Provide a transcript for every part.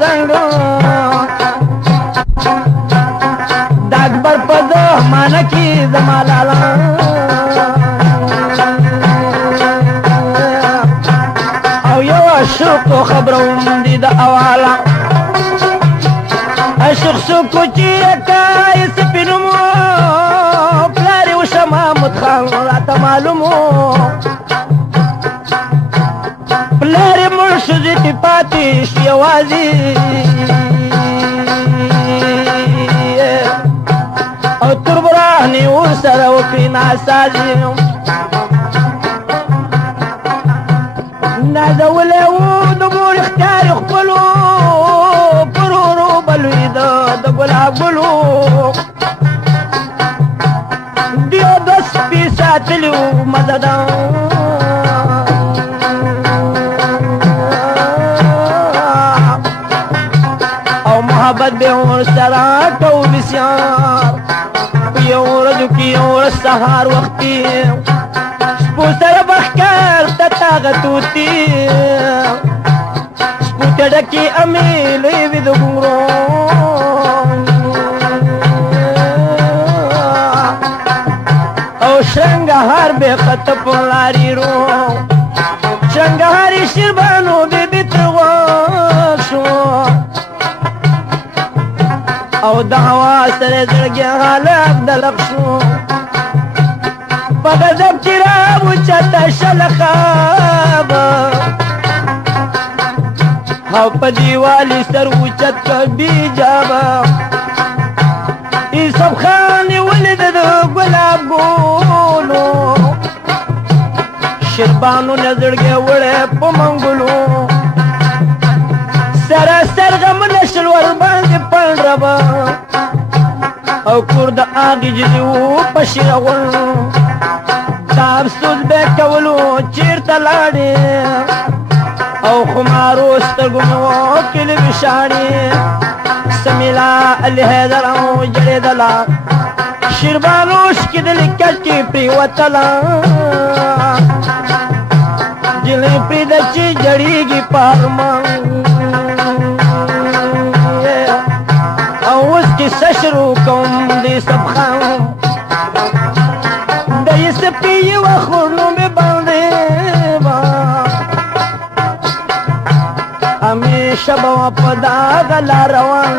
زنګو د اکبر په زمانه کې زما لالا او یو اشرف خبروم دي د اواله اشرف سکو چې کای سپینمو پلاری و شما متخان راته معلومو پلاری مرشدی تی پاتیش یوازی او تربرانی او سر و پینا سازی نازولی او دمور اختیار اخبلو پرورو بلوی دا گلاب گلو دیو دست پی ساتلیو مددان محبت به اور سرا کو بسیار یو ورځ کې اور سهار وختي سپو سره بخکار تاغتوتی سپو تډکی امیلې ود ګورو او شنګهار به خط پلاری رو شنګهاري شربانو به بتوا شو او د هوا سره زړګي حالت دلق شو په غضب کې راوچته شلخاب او په دیوالي سر اوچت کبي جابا یوسف خان ولید د ګلاب ګولو شربانو نه زړګي وړه په منګلو سره سرغم نشل ور باندې پړ ربا او کور د اغي جديو پشیرول تاب سود به کولو چیرته لاړې او خمارو سترګو کلی بشاړې سمیلا الهدر او جړې دلا شربانوش کې د لیکل کې پری وتلا جلې پری د چي جړېږي پارمان سشرو کوم دې سب خام دې سپي وخورنو به باندې وا همیشه به پدا غلا روان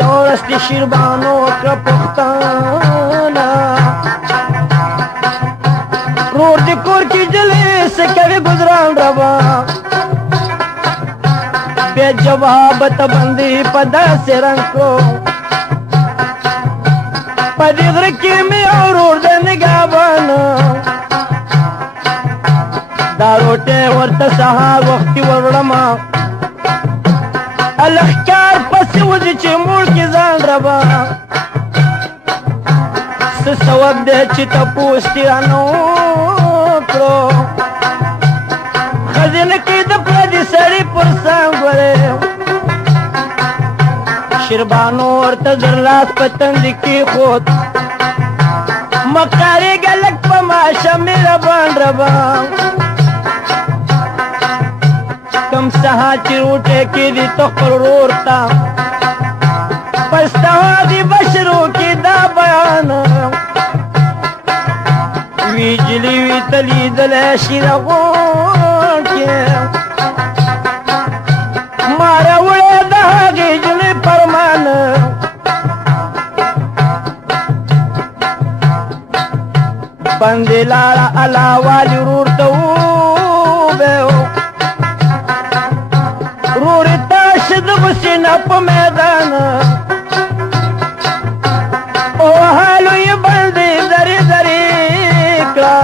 یو رستي شربانو کړ پښتانا روړ دې کور کې جلې سکه گزاران روا بے جواب تبندی پدا سے رنگ کو پدی غرکی میں اور دے نگابانا داروٹے ورت سہا وقتی ورڑما الخکار پسی وزی چی موڑ کی زان ربا سسواب دے چی تا پوستی رانو کرو خزین کی دپلا دی سڑی پرسان گورے شربانو ورته درلاس پتند کی خود مکاری گلک پا ماشا میرا بان ربا کم سہا چی روٹے کی دی تخر رورتا پستہا دی بشرو کی دا بیان وی جلی وی تلی دلے شیرغون کی مارا وڑے دہاگی جلی پرمان بندی لارا علاوالی رورتو بیو روری تاشد بسینا پا میدان او حالو یہ بندی دری دری کلا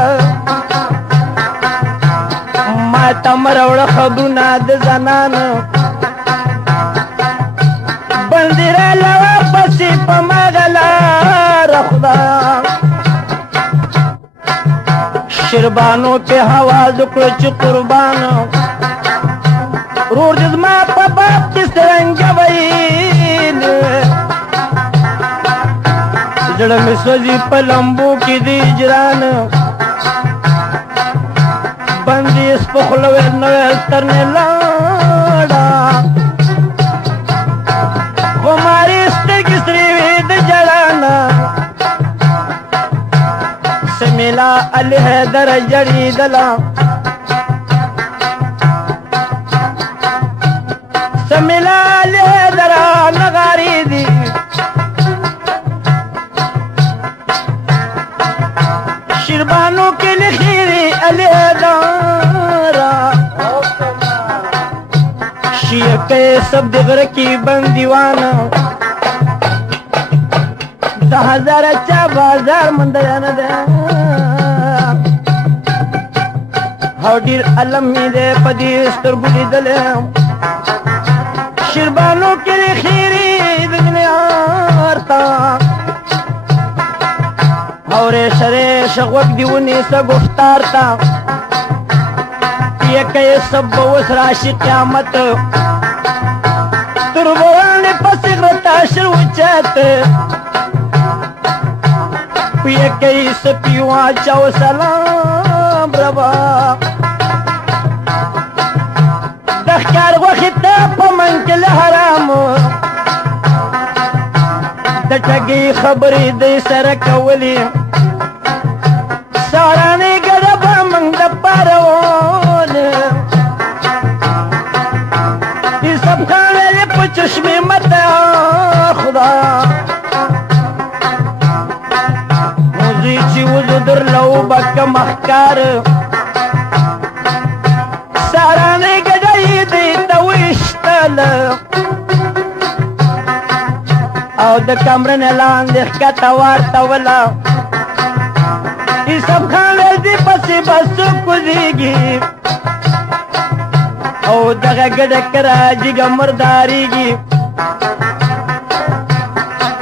ما تمروڑ خبرونا د زنان بندی را لوا پسی پا مغلا رخدا شربانو پہ ہوا ذکر چی قربان رور جزما پا باپ کی سرنگ ویل جڑ میں سوزی پا لمبو کی دی جران بندی اس پا خلویل نویل ترنے لاڑا علی حیدر جړېدله سمیلا علی حیدر نغارې دي شیربانو کې لخیری علی حیدر شیعه کې سب د غره کې بندیوانه د هزار چا بازار مندیانه ده او ډېر علم مې دی په دې سترګو لیدلی شیربانو کې خیرې د دنیار ته او ریشه ریشه غوږ دې ونیسه گفتار ته یکه سب به اوس راشي قیامت تر وړاندې پسې غره تاشر اوچت یکه سپي واچاو سلام ربا د ښکار غوښې ته په من کې له حرامو د ټګۍ خبرې دی سره کولې سارانې ګډه به موږ دپاره ونه یوسف خان ویلې په چشمې مته خدا موزي چې وزو درله وبه کم ښکار سارانې ګډه یې دی ته ویشتله او د کمرنې لاندې ښکته واړتوله یوسف خان ویل دې پسې به څوک کوزېږي او دغه ګډه که راجېږه مردارېږي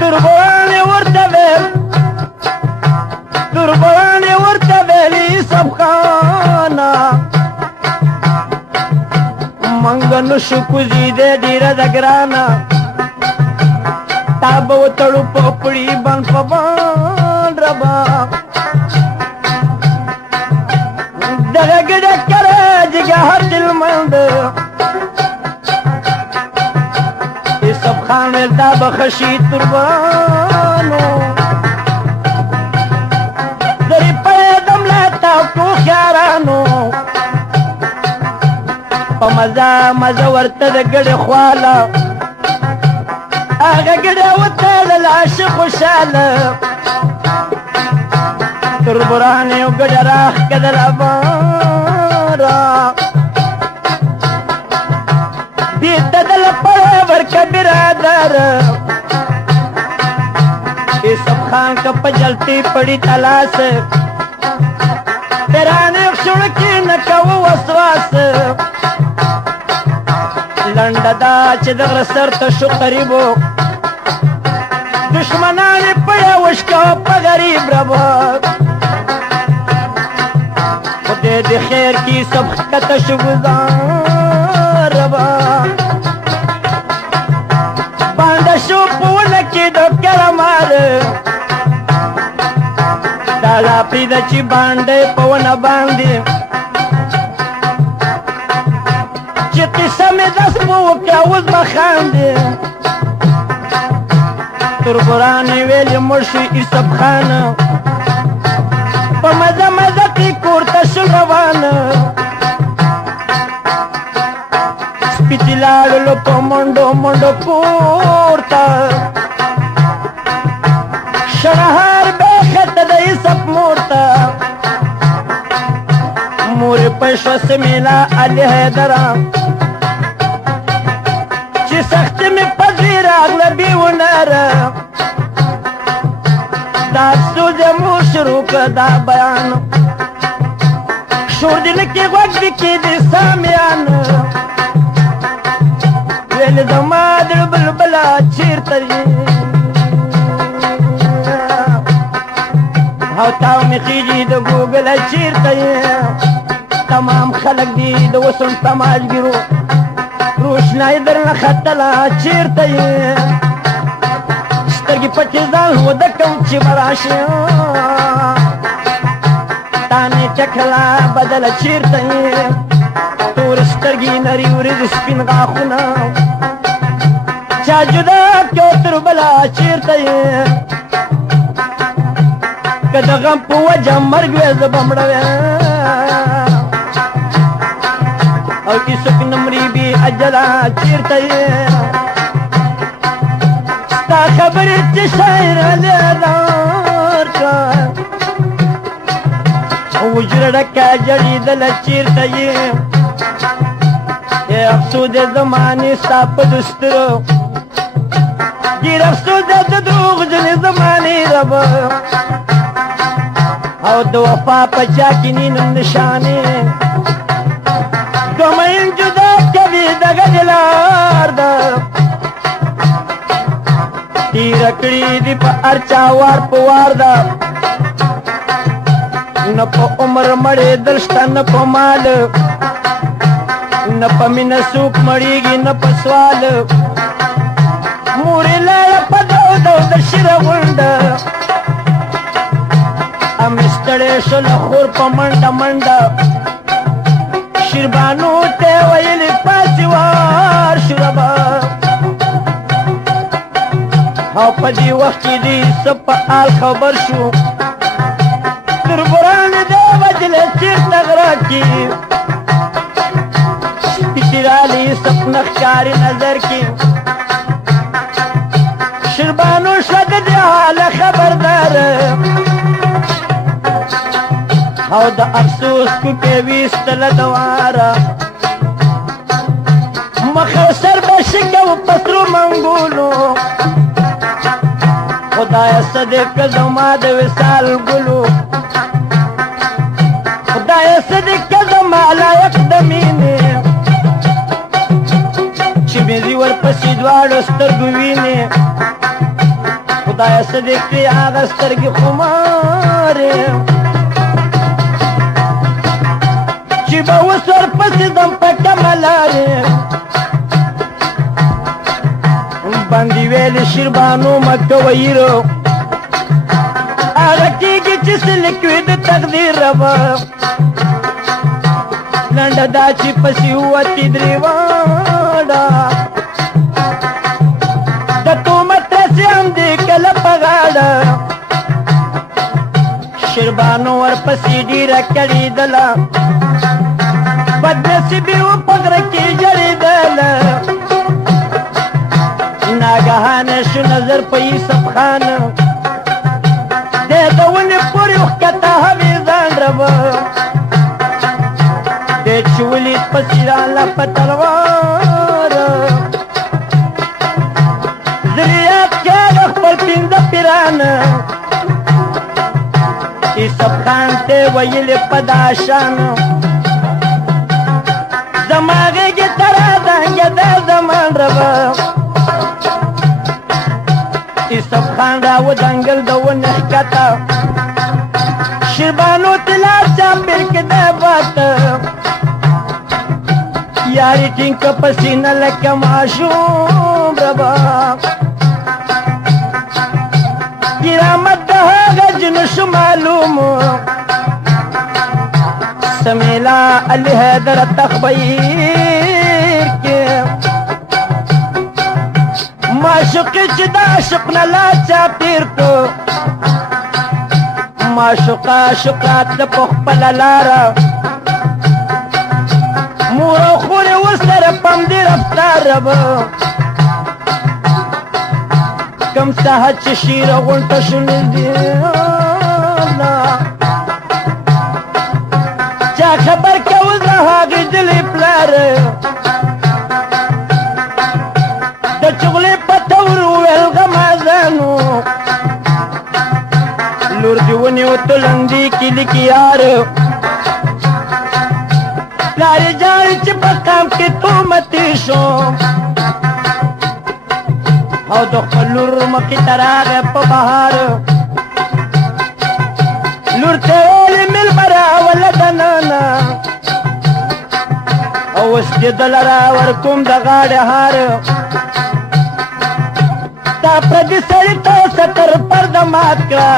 تربوانې ورته ویل تربوانې ورته ویل یوسف خانه منګ نشو کوزېدی ډېره ده ګرانه تا به وتړو په پړي بند په بند ربا دغه ګډه که راجېږه هر دلمند یوسف خان ویل دا به ښه شي تربانو درې پیدم له تاکو خیارانو په مزه مزه ورته د ګډې خواله هغه ګډه وتړل عاشق خوشاله تربران یو ګډه راښکدله باره دې ته د لپړه ورکه برادر یوسف خان که په جلتې پړي تلاس ترانې شوړکې نه کوه وسواس لنډه دا چې د غره سر ته شو قریبو دشمنان یې پړه وشکوه په غریب ربا خدای دې خیر کي سب ښکته شو ګزار ربا بانډه شو په ونه کې د کرمار دا لا پرېږده چې بانډه په ونه باندې چې قصه مې دس په وکړه اوس به خاندې تربرانې ویلې مړ شو یوسف خان په مزه مزه کې کور ته شو روانه سپي چې لاړلو په منډو منډو کور ته شڼهار به خته د یوسف مور ته مور یې پی شوه سمیلا علي حیدره چې سختي مې په ځې راغله بې ونره دا افسوس یې مور شروع کړه دا بیان شور دې لکې غوږ دې کېدې سامیان ویلې زما زړه بلبله چېرته یې او تاو مې خېږي د ګوګله چېرته یې تمام خلک دي د وسن تماشګیرو روشنایي درنه ختله چېرته یې سترګې پټې ځان وده کوم چې به راشې تا نیټه کله بدله چېرته یې تورې سترګې نري وریځې سپین غاښونه چا جدا کړو تر بله چېرته یې که د غم په وجه مرګ وې زه به مړه او هیڅوک نه مري بې اجله چېرته یې ستا خبرې چې شاعر لیدار کړه وجره ډکه جړېدله چېرته یې افسوس د زمانې ستا په دسترو ډېر افسوس دی د دروغجنې زمانې ربه او د وفا په چا کې نی نوم نشانې دو مین جدا کوي دغه دلار ده تېره کړي دي په هر چا وار په وار ده نه په عمر مړېدل شته نه په مال نه په مینه څوک مړېږي نه په سوال مورې لاړه په دو دو د شیره غونډه امې ستړې شوله خور په منډه منډه شیربانو ته ویلې پاسې وار شو ربه او په دې وخت کې دې څه په حال خبر شو تربران دې وجلې چېرته غره کې سپېڅلي سپنه ښکاري نظر کې شیربانو شوه د دې حاله خبردار او د افسوس کوکې ویستله دواره مخ او سر به شکه و په سرو منګولو خدایه څه دې که زما د وصال ګلو خدایه څه دې که زما لایق د مینې چې مې دي ورپسې دواړو سترګو وینې خدایه څه دې کړې هغه سترګې خمارې چې به اوس ورپسې ځم په کمه لارې باندې ویلې شیربانو مه کوه ییرو هغه کېږي چې څه لیکوي د تقدیر ربه لنډه دا چې پسې ووتې درې واړه د تومت رسې هم دې کله په غاړه شیربانو ورپسې ډېره کړېدله بدنصیبي و په غره کې جړېدله ناګهانه شو نظر په یوسف خان دی د ونې پورې وښکته هوې ځان ربه دی چې ولید پسې راله په تلوار زریات کاله خپل پنځه پیران یوسف خان ته ویلې په دا شان زما غېږې ته رادانګې دا زمان ربه یوسف خان را ودانګل د ونې ښکته شیربانو طلا چاپېر کې دی باته یاري ټینګ که په سینه لکه ماشوم ربه کرامت د هغه جنو شو معلوم سمیلا علی حیدر تخبیر کې معشوقې چې د عاشق نه لا چاپېر کو معشوقه عاشقات له په خپله لاره مور او خور یې ورسره په همدې رفتار ربه کم ساحت چې شیره غونټه شو نږدې چا خبر کوه زه هغې جلې پلار د چغلې په تور وویل غمازانو لور دې ونیو تلندې کې لیکي یار پلار یې جاړي چې په قام کې تومتې شو او د خپل لور مخې ته راغی په بهار لور ته ویلې مېلمه راوله دننه او اوس دې دله راورکوم د غاړې هار تا پردي سړي ته ستر پرده مات کړه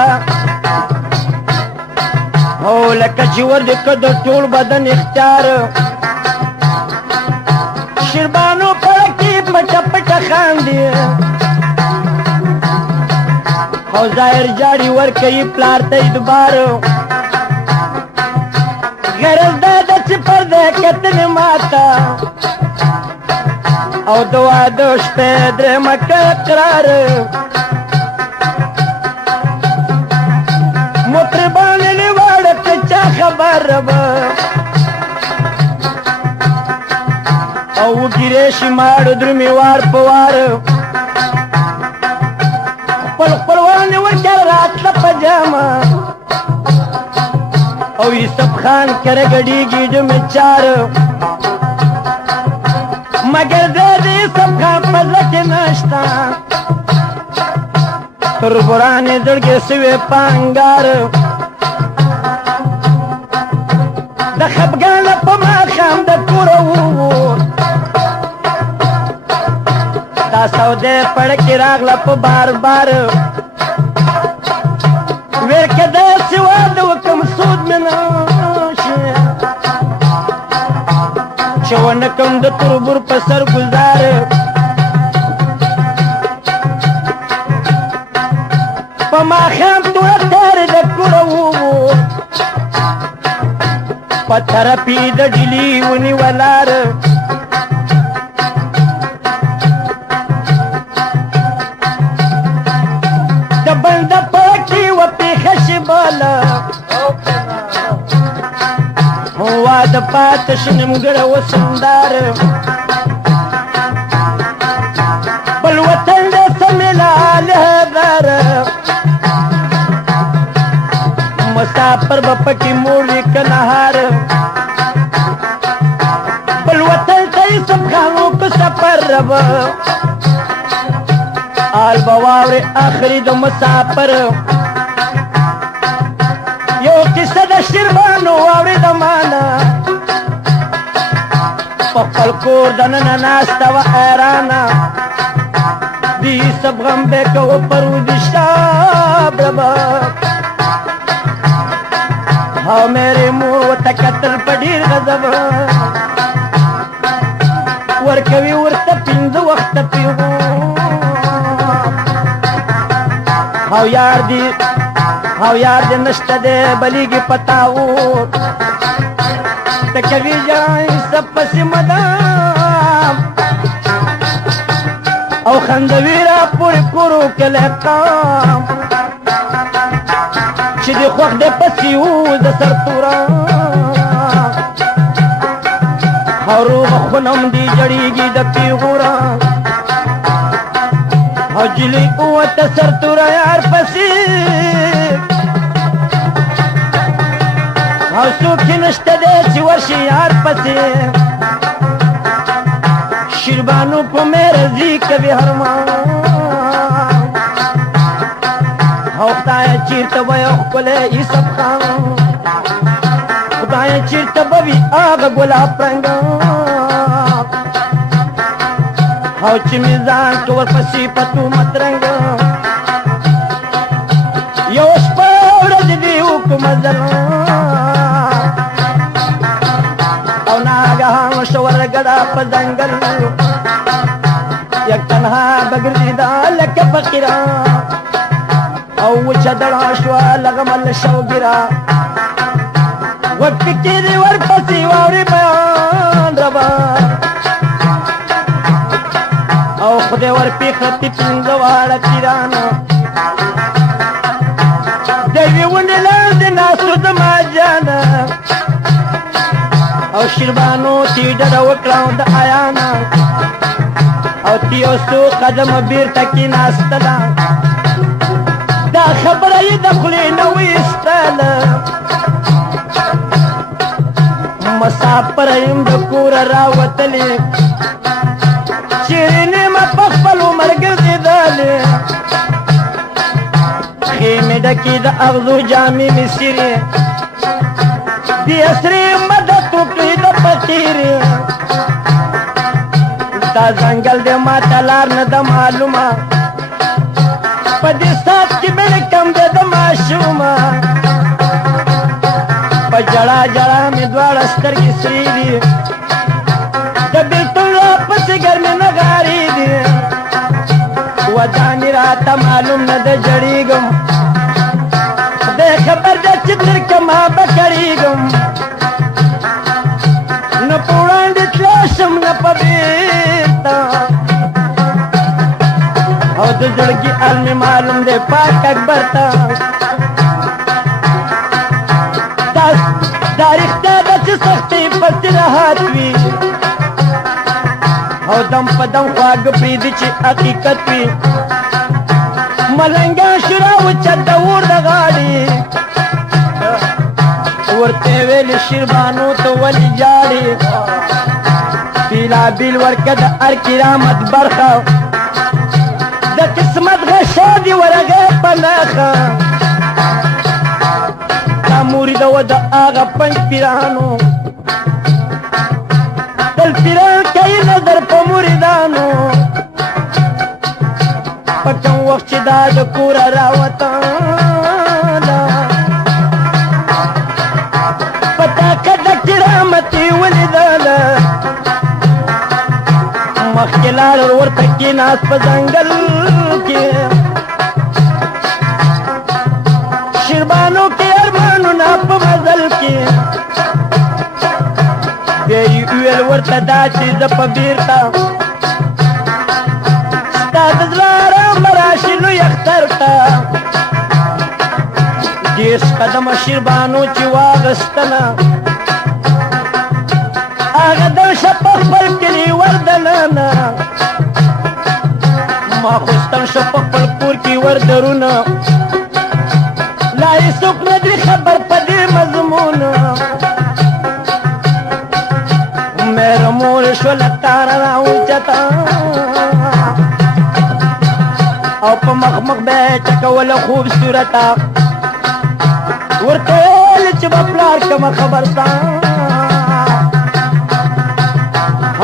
او لکه چې ور دې که د ټول بدن اختیار شیربانو پړه کې پټه پټه خاندي او ظاهر جاړي ورکوي پلار ته اعتبار غرض دا ده چې پرده کتنې ماته او د واده شپې درېمه که قرار مطربان لیواړه که چا خبر به او وګیرې شي ماړو درومې وار په وار خپل خپلوان یې ورکړه راتله په جامه او یوسف خان کره ګډېږي ډمې چار مګر د یوسف خان په زړه کې نشته تر برانې زړګې سوې پانګار د خفګانه په ماښام د کوره ووت دا سودې پړکې راغله په بار بار ویل که داسې واده وکړم سود مې نه شي چې ونه کړم د تربور په سر ګزار په ماښام توره تارې د کوره ووت په طرف یې د ډیلي ونیولار د بنده پاکي وپېښه شي باله واده پاته شي نیمګړه وسندار بل وطن د سمیلاله دار مسافر به پکې موړ وي که نهار بل وطن ته یوسف خان وکړو سفر ربه آل به واورې آخري د مسافر یو قصه د شیربانو واورې د مانه په خپل کور دننه ناسته وه حیرانه د یوسف غم به یې کوه پرودي شاب ربه او میرے مور ورته کتل په ډېر غضب ورکوي ورته پنځه وخته پیغام او یار دې نشته دی بلیږي په تاوت ته کوي جای سب پسې مدام او خندوي را پورې کورو کلی قام چې دې خوښ دی پسې و د سرتوره او روغه خونم دې جړېږي د پیغوره او جلۍ ووته سرتوره یار پسې او څوک یې نشته دی چې ورشي یار پسې شیربانو په مېرزي کوي هرمان او خدای چیرته به یو ښکلی یوسف خان خدای چیرته به وي هغه ګلاب رنګه او چې مې ځان که ورپسې په تومت رنګه یو شپه ورځ دې وکړو مزل او ناګهان شو ورګډه په ځنګل یک تنها بګرځېده لکه فقیره او وچه دړه شوه لغمل شوګیره وپکې دې ورپسې واورې بیان ربه او خدای ورپېښه پې پنځه واړه پیرانه د یوې ونې لاندې ناستو زما جانه او شیربانو ته یې ډډه وکړه د آیانه او ته یو څو قدمه بېرته کېناستله دا خبره یې د خولې نه ویستله مسافره یم د کوره راوتلې چیرې نیمه په خپل عمر ګرځېدلې خیمې ډکې د اغزو جامې مې څیرې د اسرې مدد وکړې د فقیرې دا ځنګل دی ماته لار نه ده معلومه په دې ساعت کې مې کم دی د ماشومه په جړا جړا مې دواړه سترګې سرې دي د بېلتون راپسې ګرمې نغارې دي ودانی راته معلوم نه ده جړېږم خدای خبر ده چې تر کما به کړېږم نه په وړاندې تللی شم نه په بېرته او د زړګي حال مې معلوم دی پاک اکبر ته دا رښتیا ده چې سختۍ پسې راحت وي او دم په دم خواږه پرېږدي چې حقیقت وي ملنګان شورا وچه د اور د غاړې ورته ویلې شیربانو ته ولې جاړې بېلابېل ورکه د هر کرامت برخه د قسمت غشا دي ورغې په نښه دا مرید و د هغه پنج پیرانو تل پیران کوي نظر په مریدانو په کوم وخت چې دا د کوره راوتله په طاقت د کرامت یې ولیدله مخکې لاړ ورته کېناست په ځنګل کې شیربانو کې ارمانونه په مزل کې بیا یې وویل ورته دا چې زه په بېرته ستا د زړه ارام به راشي لوی اختر ته دېرش قدمه شیربانو چې واغستله هغه درشه په خپل کلي وردننه ماخوستن شو په خپل کور کې وردرونه لا یې څوک نه دي خبر په دې مضمون مېره مور شوله تاره راوچته او په مخ مخ به یې ټکوله خوبصورته ورته ویل چې به پلار کومه خبر ستا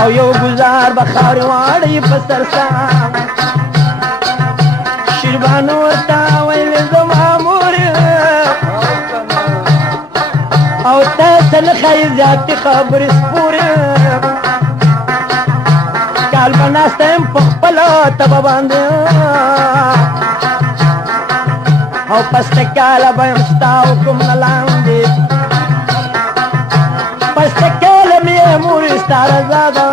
او یو گزار به خاورې واړی په سر سا شیربانو ورته ویل زما مور او تا څه نه ښایي زیاتې خبرې سپورې کال به ناسته یم په خپله تبه باندې او پسته کاله به یم ستا حکم نه لاندې پسته کاله مې مورې ستا رضا ده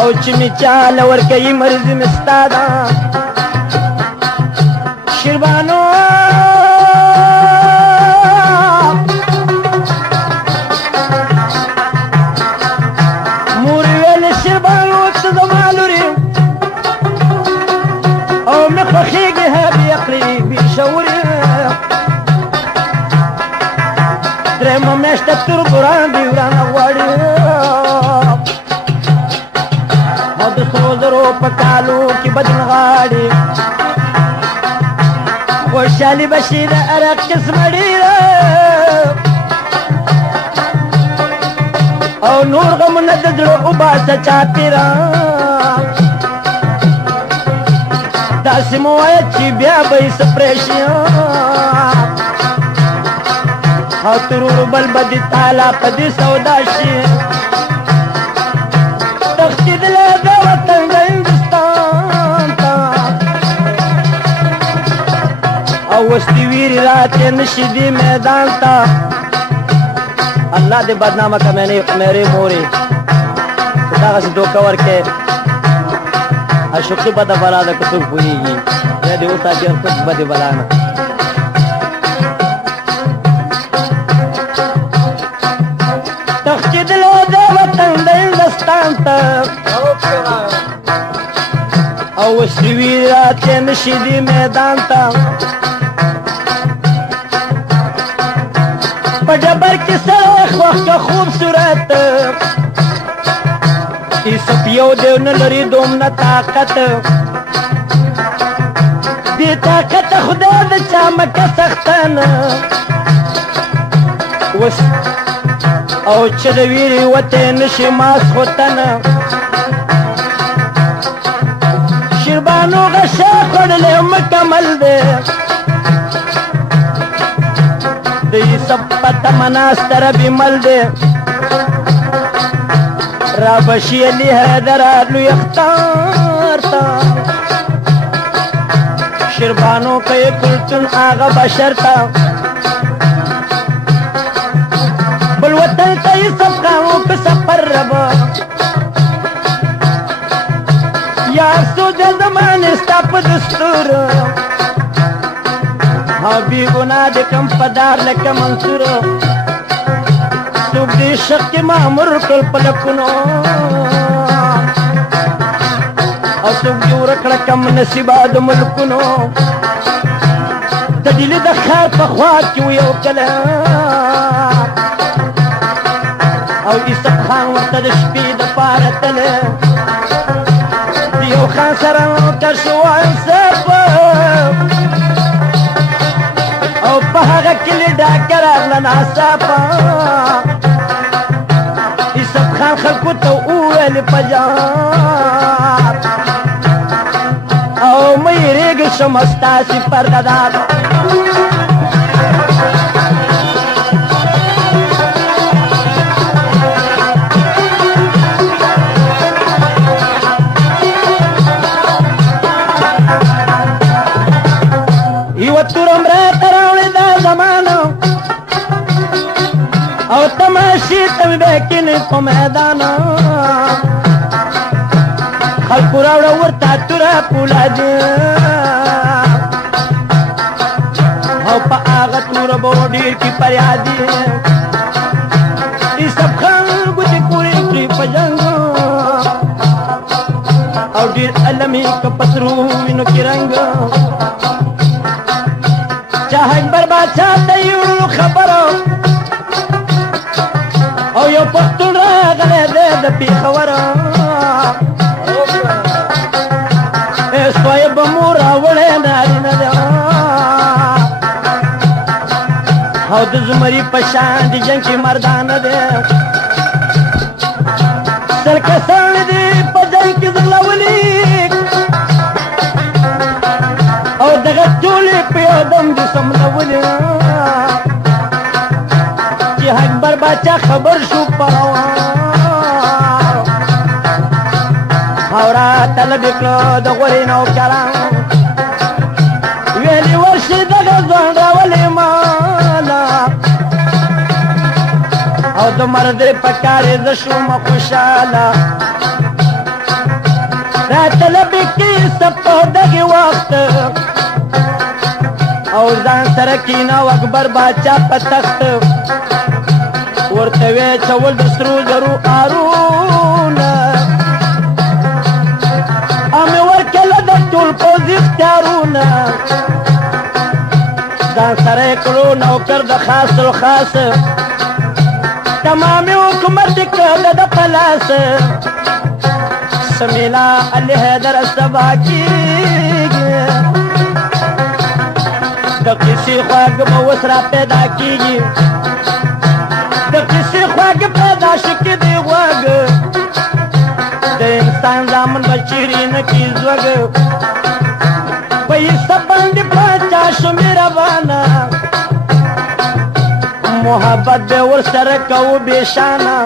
او چې مې چاله ورکوي مرضي مې ستا ده شیربانو مورې ویلې شیربانو ته زما لورې او مې خوښېږي بې عقلې بې شعورې درېیمه میاشته تر ګران دي ورانه غواړي او د سرو زرو په کالو کې بدن غاړي خوشحالي به شي د هر قسمه ډېره او نور غمونه د زړه وباسه چاپېره داسې مو وایه چې بیا به یې څه پرېشي او ترور بل بدی تالا پدی سودا شي تختیدله د وطن د هندوستان ته او وستی ویری راتې نشي دې میدان ته الله دې بدنامه که میرے مورې دغسې دوکه ورکې اشوقي بده بلا ده که څوک پوهېږي بیا دې وساتي هر څوک بدې بلا نه تختیدله د وطن د هندوستان ته او وسلې ویرې راتې نشي دې میدان ته په ډبر کې سره خوښه خوبصورت ایسپ یو دیو نه لري دومره طاقت بې طاقته خدای د چا مکه سختانه او چې د ویرې وتې نشي ماسخوتنه شیربانو غشه خوړلی مکمل دی د یوسف په تمه ناسته ربي مل دی را بشي علي حيدر لوی اختار تا شربانو کوي کلتون آغا بشر تا بل وطن ته یې سبقانو په سفر ربا یار سو د زمانې ستا په دستور او بی ګناه د کم پدار لکه منصور څوک دې شک کې مامور کړل په لکونو او څوک دې ورکړه کم نصیبه د ملکونو د ډیلې د ښار په خوا کې و یو کله او یوسف خان ورته د شپې دپاره تله د یو خان سره نوکر شو یوسف او په هغه کلي ډاکه راغله ناڅاپه یوسف خان خلکو ته وویل په جار او مه یېرېږئ شمه ستاسې پرده دار یوه تورم راته راوړې دا زمانه او تماشې ته مې بیا کینې په میدان خلکو راوړه ورته توره پولادي او په هغه توره به ډېر کې فریادي یوسف خان ګوتې پورې کړې په جنګ او ډېر علم یې که په سرو وینو کې رنګ شاه اکبر بادشاه ته یې وړو خبره او یو پښتون راغلی دی د پېښوره صاحب مو راوړی نارینه دی او د زمري په شان د جنګ کې مردانه دی سل کسان دي په جنګ کې ځغلولي او دغه ټولې په یو دم دي سملولي چې اکبر باچا خبر شو په او راطلب یې کړه د غورې نوکران ویلې ورشي دغه ځوان راولې ماله او د مردې په کار یې زه شومه خوشحاله راطلب یې کیسه په دغې وخت او ځان سره کیناو اکبر باچا په تخت ورته ویې چول د سرو زرو آرونه او مې ورکړله د ټول پوځ اختیارونه ځان سره یې کړو نوکر د خاص الخاص تمامي حکومت یې کړله د په لاس سمیلا علي حیدر سبا کېږي د قیسې خواږه به اوس را پیدا کېږي د قیسې خواږه پیدا شي کې دی غوږ د انسان زامن به چیرې نه کي زوږ په عیسه باندې پاچا شو مهربانه محبت به ورسره کوو بېشانه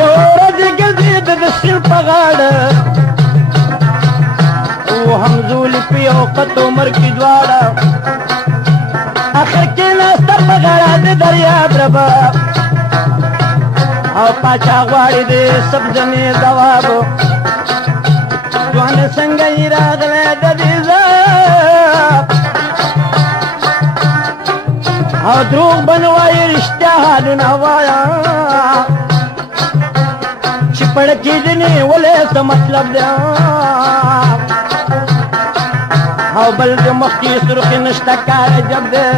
یو ورځ یې ګرځېده د سیند په غاړه و همزولي په یو قط عمر کې دواړه اخر کې ناسته په غاړه د دریاب ربا او پاچا غواړي د سبزنې ځواب ځوان څنګه یې راغلی د دې او دروغ به نه وایې رښتیا حالونه وایه چې پړکې دې نیولې څه مطلب دی او بل د مخکې سرخې نشته کار جب دی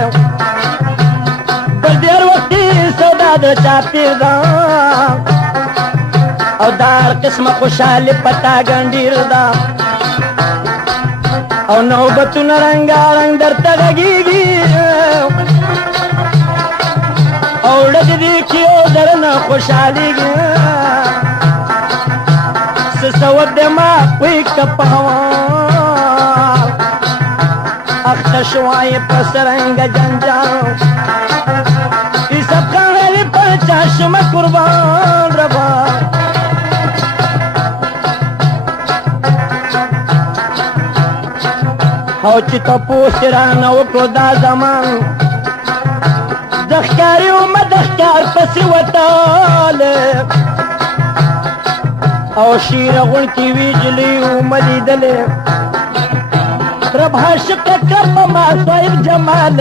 بل ډېر وختي سودا د چاپېر ده او دا هر قسمه خوشحالي پتا ګنډیر ده او نوبتونه رنګارنګ درته غږېږي او ډک دي کې او درنه خوشحالېږي څه سوب دی ما وی که په هوا اخته شوای په سرنګ جنجال یوسف خان علي پاچا شم قربان ربا او چې تپوس رانه وکړو دا زمان د ښکاري ومه د ښکار پسې وتاله او شیره غونکې ویجلې ومه لیدلې رب عاشقه کړه په ما صاحب جمال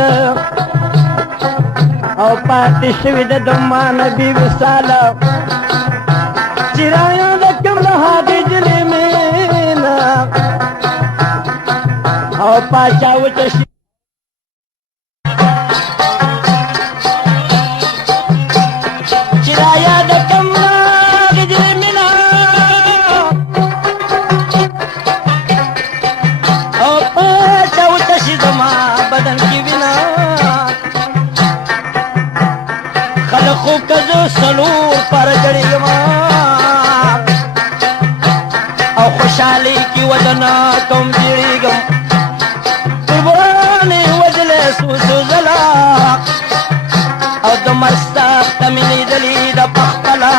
او پاتې شوې ده د ما نبي وصاله چې رایاد کړم له هغې جلې مینه او پاچا وچه شي چې رایاد کړم له هغې جلې مینه او پاچا وچه شي زما بدن کې وینه خلقو کزو سلور پر جړېږم او خوشحالي کې ودنا کوم جړېږم قربانې وجلې سوسو زلا او د مرستاب ته مې لیدلې د پخپله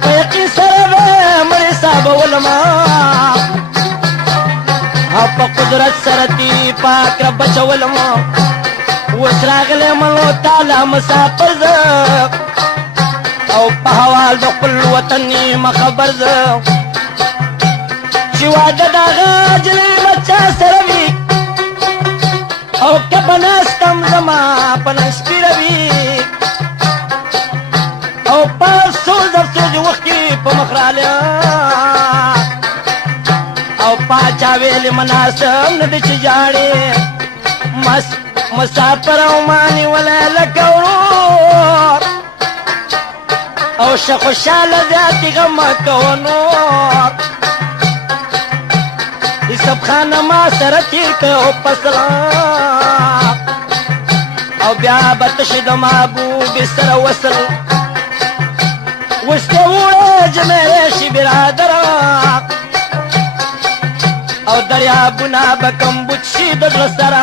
په یقین سره به مړې صابولما او په قدرت سره دې پاک رب بچولما اوس راغلی منو تعالی مسافر زه او په حوال د خپل وطن نیمه خبر زه چې واده د هغه جلۍ به چا سره وي او که به ناستم زما په ننګ سپېره وي او په افسوس افسوس وخت کې په مخ رالی او پاچا ویلې مناسب نه دی چې جاړې مسافر او مانی ولا لکه ورور او شه خوشحاله زیاتې غم کوه نور یوسف خان ما سره تېر کړه او پسله او بیا به تشې د محبوبې سره وصل اوس دې ووړه جمیلې شي برادره او دریابونه به کمبود شي د زړه سره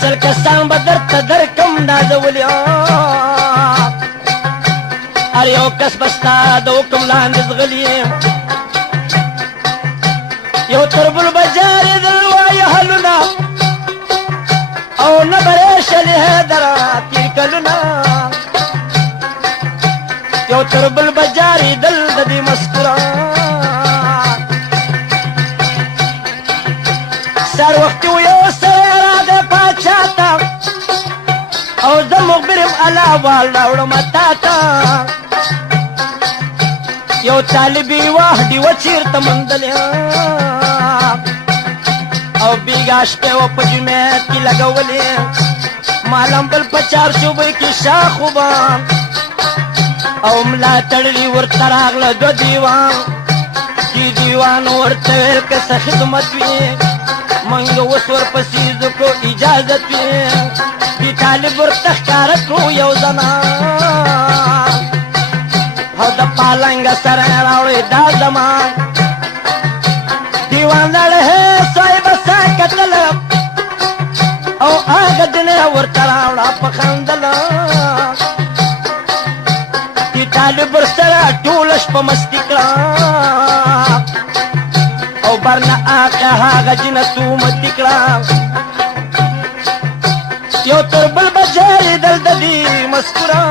سل کسان به درته درکم نازولي هر یو کس به ستا د حکم لاندې زغلي یو تربل به جارېدل وایي حلونه او نه به ریشلې حیدره تېر کلونه یو تربل به جارېدل د دې مسکوره سر وختي و یو سړی راغی پاچا ته او زه مخبرم الله وال راوړم تا ته یو طالبي وه ډیوه چېرته موندلې او بېګا شپې وه په جومات کې لګولې مالم بل په چارشوبۍ کې شاخوبه او ملا تړلي ورته راغله دوه دیوان دې دیوان ورته ویل که څه خدمت وي منګ اوس ورپسې ځکو اجازت وي دې طالب ورته ښکاره کړو یو زمان او د پالنګ سره یې راوړې دا زمان دیوان لړهې صاحب سا کتل او هغه دین یې ورته راوړه په خندل دې طالب ورسره ټوله شپه مستي کړه او برنه آقا هاغه جنتو متی کړه یو تر بل به جارېدل د دې مسکوره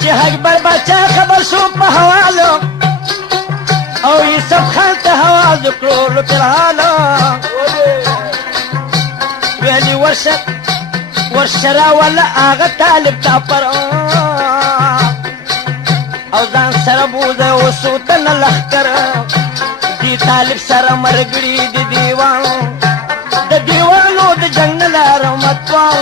چې اکبر باچا خبر شو په حوالو او یوسف خان ته حواز کړو لوپرهاله ویلي ورشه راوله هغه طالب ته پر او ځان سره بوزه اوسو تنه لښکر دې طالب سره مرګړي د دیوانو د جنګ نه لاره متوان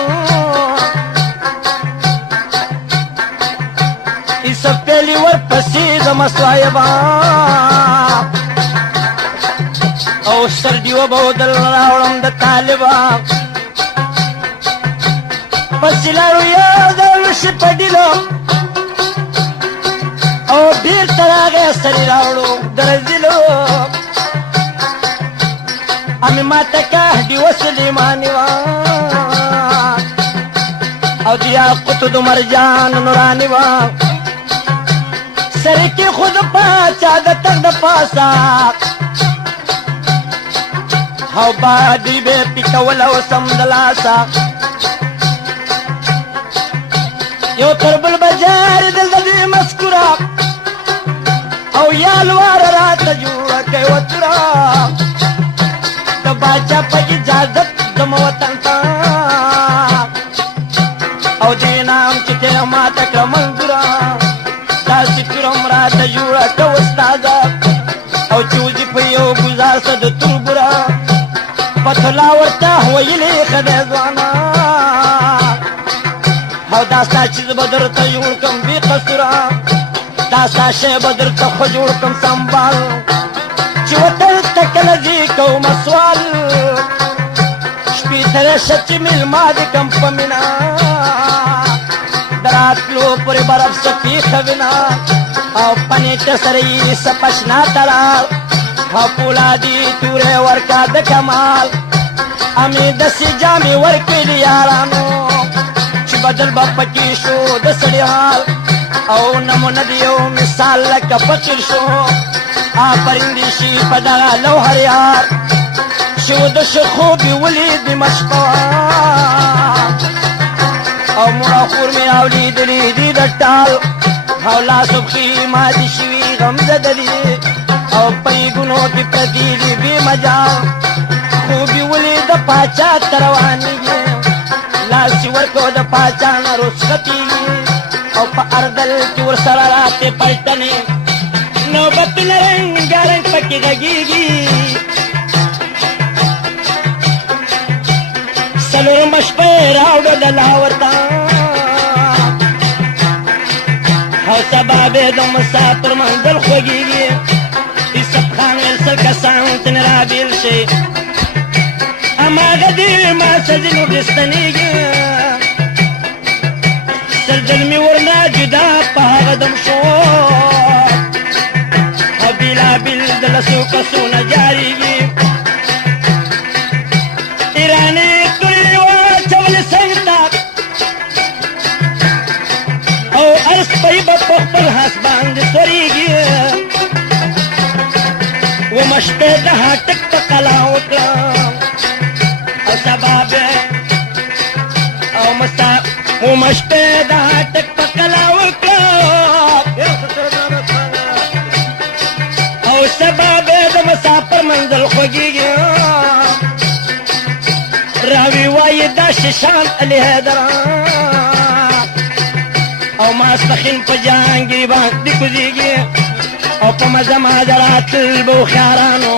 یوسف پیلي ورپسې زما صاحبه او سر ډیوه به ودل راوړم د طالبه پسې لاړو یو ځل شي په ډیلو او بیرته راغی سرې راوړو د رزیلو امې ماته که ډیوه سلیماني وه او دیا قطب مرجان نورانی وا سر کی خود پاچا د تک د پاسا او بادی به پکول او سم دلاسا یو تربل بجار دل دی مسکرا او یالوار رات جوړ کوي وترا د باچا په اجازه د موطن تا او دینام چې ته ما تک منګرا تاسو کرم رات جوړ کوي استاد او چوزي په یو گزار صد تربرا پتلا ورته ویلې خدای ځوانا او داستا چیز بدر ته جوړ کم بی قصرا داستا شی بدر ته خو جوړ کم سنبال چې وتل تکل دي کوم سوال شپې تر شچ مل ما د کم پمینا دراتلو پر برف سپی خوینا او پنیټ سرې سپشنا ترا او پولادي تورې ورکا د کمال امي د سجامي ورکې یارانو بدل بپکی شو د سړی حال او نمونه دیو مثال لکه فقیر شو پرندی شي په دغه لوهر یار شو د خوبي ولید مشقه او مړه خور مې اولیدلي دي د ټال او لاسوخي ماتې شوي غم زدلي او پیګونو کې پردي دي بې مجال خوبي ولید پاچا تروانېږي لاسی ورکو د پاچان رسختی او په اردل کې ورسره راتې پلټنې نوبت رنګارنګ پکې غږېږي څلورمه شپه راوړه د لاور ته او سبا به د مسافر منزل خوږېږي یوسف خان ویل سل کسان تنې رابېل شي هماغه دې ما سزینو ګستنېږي سرجل مې ورنه جدا په هغه دم شو او بېلابېل د لسو کسونه جارېږي ایراني تورې واچولې څنګ ته او هر سپی به په خپل هس باندې سورېږي ومه شپې د هاټک په قلا وکړه سبابه او مشته د هټک په کلا وکړه او سبابه د مسافر منزل خوږېږي راوي وایي دا شیشان علي حیدر او ماسپښین په جهانګیر باندې کوزېږي او په مزه مازه راتلل به هوښیارانو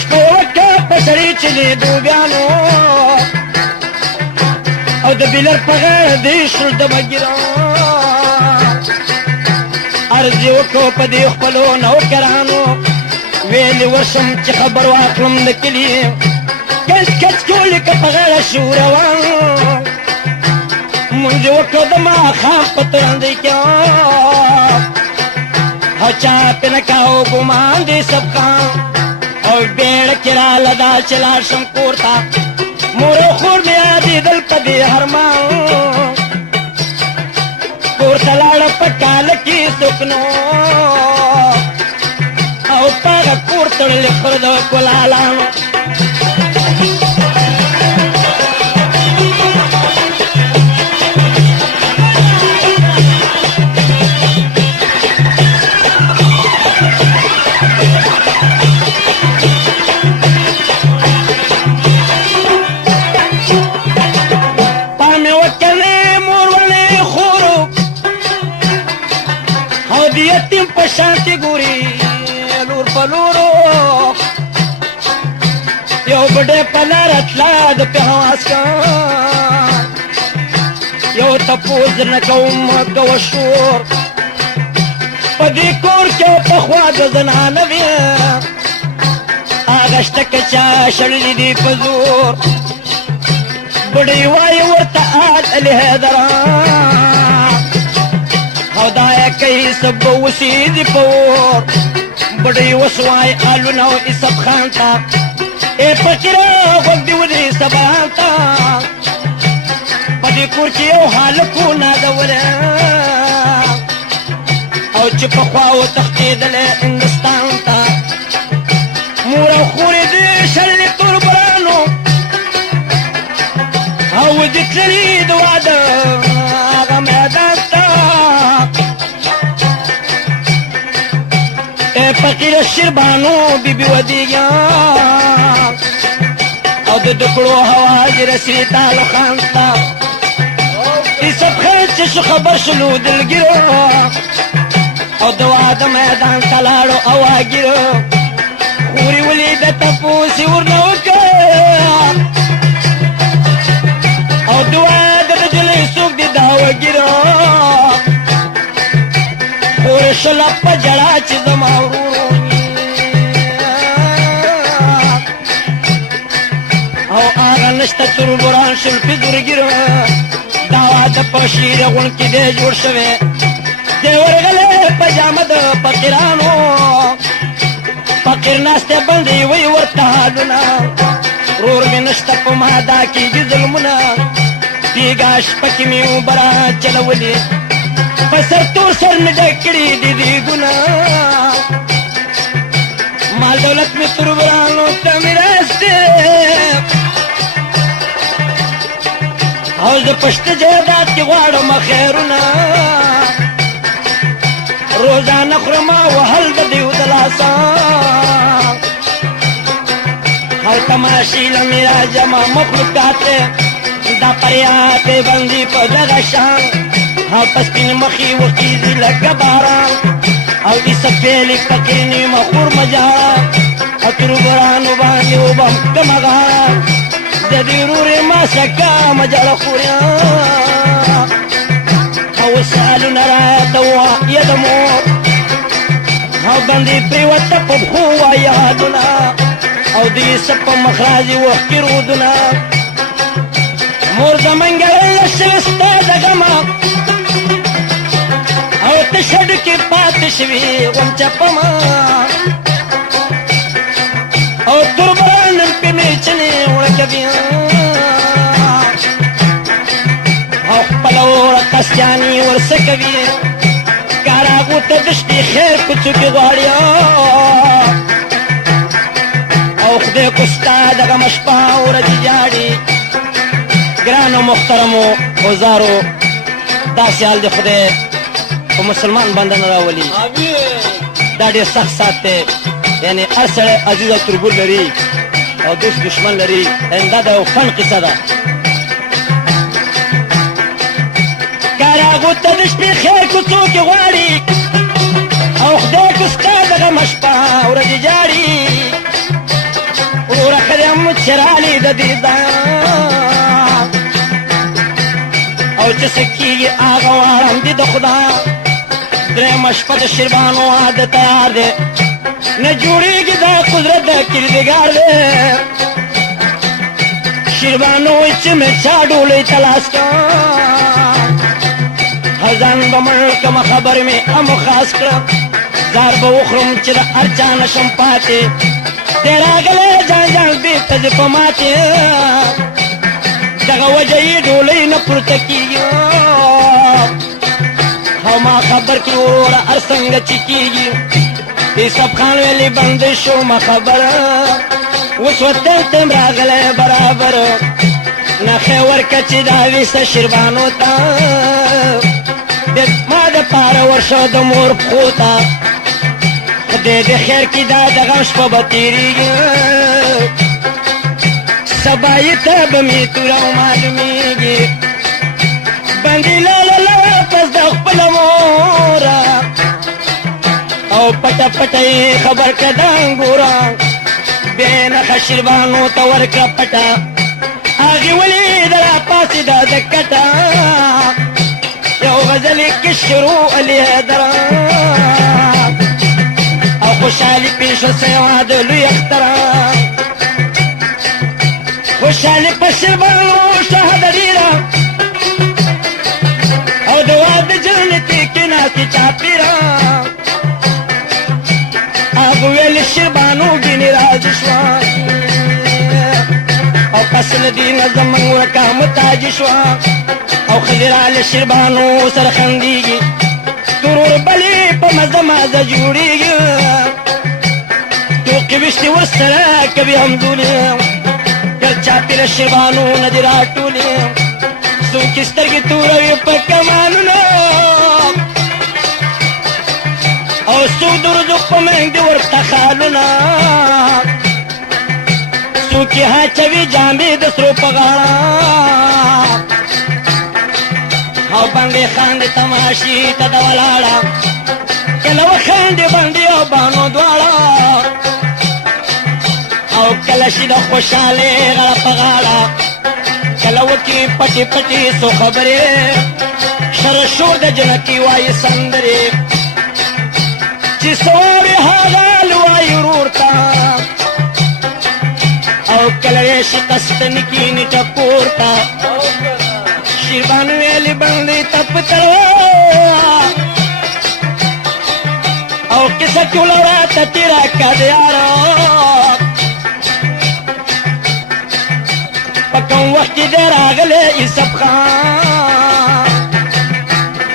شپه وکړه په سړي چې د دوبیانو او د بیلر په غاړه دې شول د بګیرا عرض یې وکړو په دې خپلو نوکرانو ویلې ورشم چې خبر واخلم د کلي کچ کچ کولې که په غاړه شو روان مونږ یې وکړو د ماښام په ترندۍ کې او چا پې نه کاو ګمان دې سبقان او بیړه کې راله دا چې لاړ شم کور ته مور او خور مې یادېدل په دې هرمان کور ته لاړه په کاله کې څوک نو او په هغه کور تړلې خور د کلالانو یتیم په شانتې ګوري لور په لورو یو بډې په لاره تله د پهواز کان یو تپوس نه کوم کوه شور په دې کور کې پخوا د زنانه وې هغه شته که چا شړلي دي په زور بډۍ وایي ورته آد علي حیدران او دا یې کوي څه به وسېږي په اور بډۍ وسوای الونه او یوسف خان ته ای فقیره غوږ دې ودرې سبا ته په دې کور کې یو هلک و نازولی او چې پخوا وتښتېدلی هندوستان ته مور او خورې دې شړلې توربرانو او دې تللي د واده هغه میدان ته فقیر شربانو بیبي ودیږي او د دکړو هوا دې رسي تالو خان ته یوسف خان چې شو خبر شلو دلګیرو او د واده میدان ته لاړو اواګیرو خورې ولیده تپوس یې ورنه وکړ او د واده د جلۍ څوک دې دا وګیرو خورې شله په جړا چې زما ورورو او هغه نشته تربوران شل پېزورګیرو دا واده په شیره غون کې دی جوړ شوی دی ورغلی په جامه د فقیرانو فقیر ناستی بندې وی ورته حالونه رور مې نشته په ما دا کېږي ظلمونه دیګا شپه کې مې اوبره چلولې په سر تور سر مې ډک کړي دي دیګونه مال دولت مې تربرانو ته میراث دی او زه پشت جایداد کې غواړم خیرونه روزانه خورم وهل د دیو د لاسه هر تماشي له مې راجمع مخلوقات دا پریاتې بندي په دغه شان او په سپین مخې وخیږي لکه باران او دې سپېلې فقیر نیمه خور مجاره او تربرانو باندې وبم کمغان د دې رورې ما سکه مجله خوریا او سالونه راته وایه د مور او باندې پرېوته په پښو وایه یادونه او د یوسف په مخ راځي وښکي رودونه مور زمونږ له شوې ستا د غمه او ته شډ کې پاتې شوې غونچه په ما او تربران نن پې مې چنې وړکوي او خپله وړه قسیاني ورڅه کوي کاراغو ته د شپې خیر کوڅو کې غواړي او خدای کو ستا دغه شپه ورځې جاړي ګرانو محترمو اوزارو داسې حال د خدای په مسلمان باندې نه راولي دا ډېر سخت سات دی یعنې هر سړی عزیز او تربور لري او دوست دشمن لري دا د یو فن قصه ده کاراغو ته د شپې خیر کوڅو کې غواړي او خدای کو ستا دغه شپه ورځې جاړي وروره ښه دی چې رالې د دې ځان او چې څه کېږي هغه واړم دي د خدا درېیمه شپه د شربانو واده تیار دی نه جوړېږي دا قدرت د کردګار دی شربانو وایي چې مې چا ډولۍ ته لاس کړه ځان به مړ کړمه خبر مې امو خاص کړه زار به وخورم چې د هر چا نه شم پاتې دی راغلی جان جان بېرته دې په ماتې دغه وجه یې ډولۍ نه پورته کېږي او ما خبر کړي وروره هر څنګه چې کېږي یوسف خان ویلې بندې شومه خبره اوس وطن ته م راغلی برابر نښې ورکه چې دا ویسه شربانو ته ما د پاره ورشه د مور پښو ته خدای د خیر کې دا د غم شپه به تېرېږي سبا یې ته به مې توره او معلومېږي بندې لاله پس د خپله موره او پټه پټه یې خبر کړه د انګوره بیا یې نښه شربانو ته ورکړه پټه هغې ولیده راپاڅېده د کټه یو غزل یې کې شروع علي حیدره او خوشحالي پېښ سوه د لوی اختره خوشحالي په شربانو شهده ډېره او د واده جنتې کې ناستې چاپېره هغه ویل شربانو ګینې راضي شوه او فصل دې نظم ورکا متاج شوا او خضراله شربانو سره خنديږي ترور بلې په مزه مزه جوړيږي توقې وشتي ورسره کوي همزولې ګر چاپېره شربانو نه دې راټولې څوک سترګې توروي په کمانونو او څوک درځو په منډې ورته خالونه څوک یې هاچوي جامې د سرو په غاړه او باندې خاندې تماشې ته د ولاړه کله وخاندې باندې او بانو دواړه او کله شي د خوشحالۍ غاړه په غاړه کله وکړي پټې پټې څو خبرې شر شور د جنتي وایي سندرې چې سوارې هغه لوایي ورور ته او کله یې شکستن کینی ټکور ته شیربانو ویلې باندې تپ تلوار او کیسه ټوله راته تېره کړه د یاره په کوم وخت کې دی راغلی یوسف خان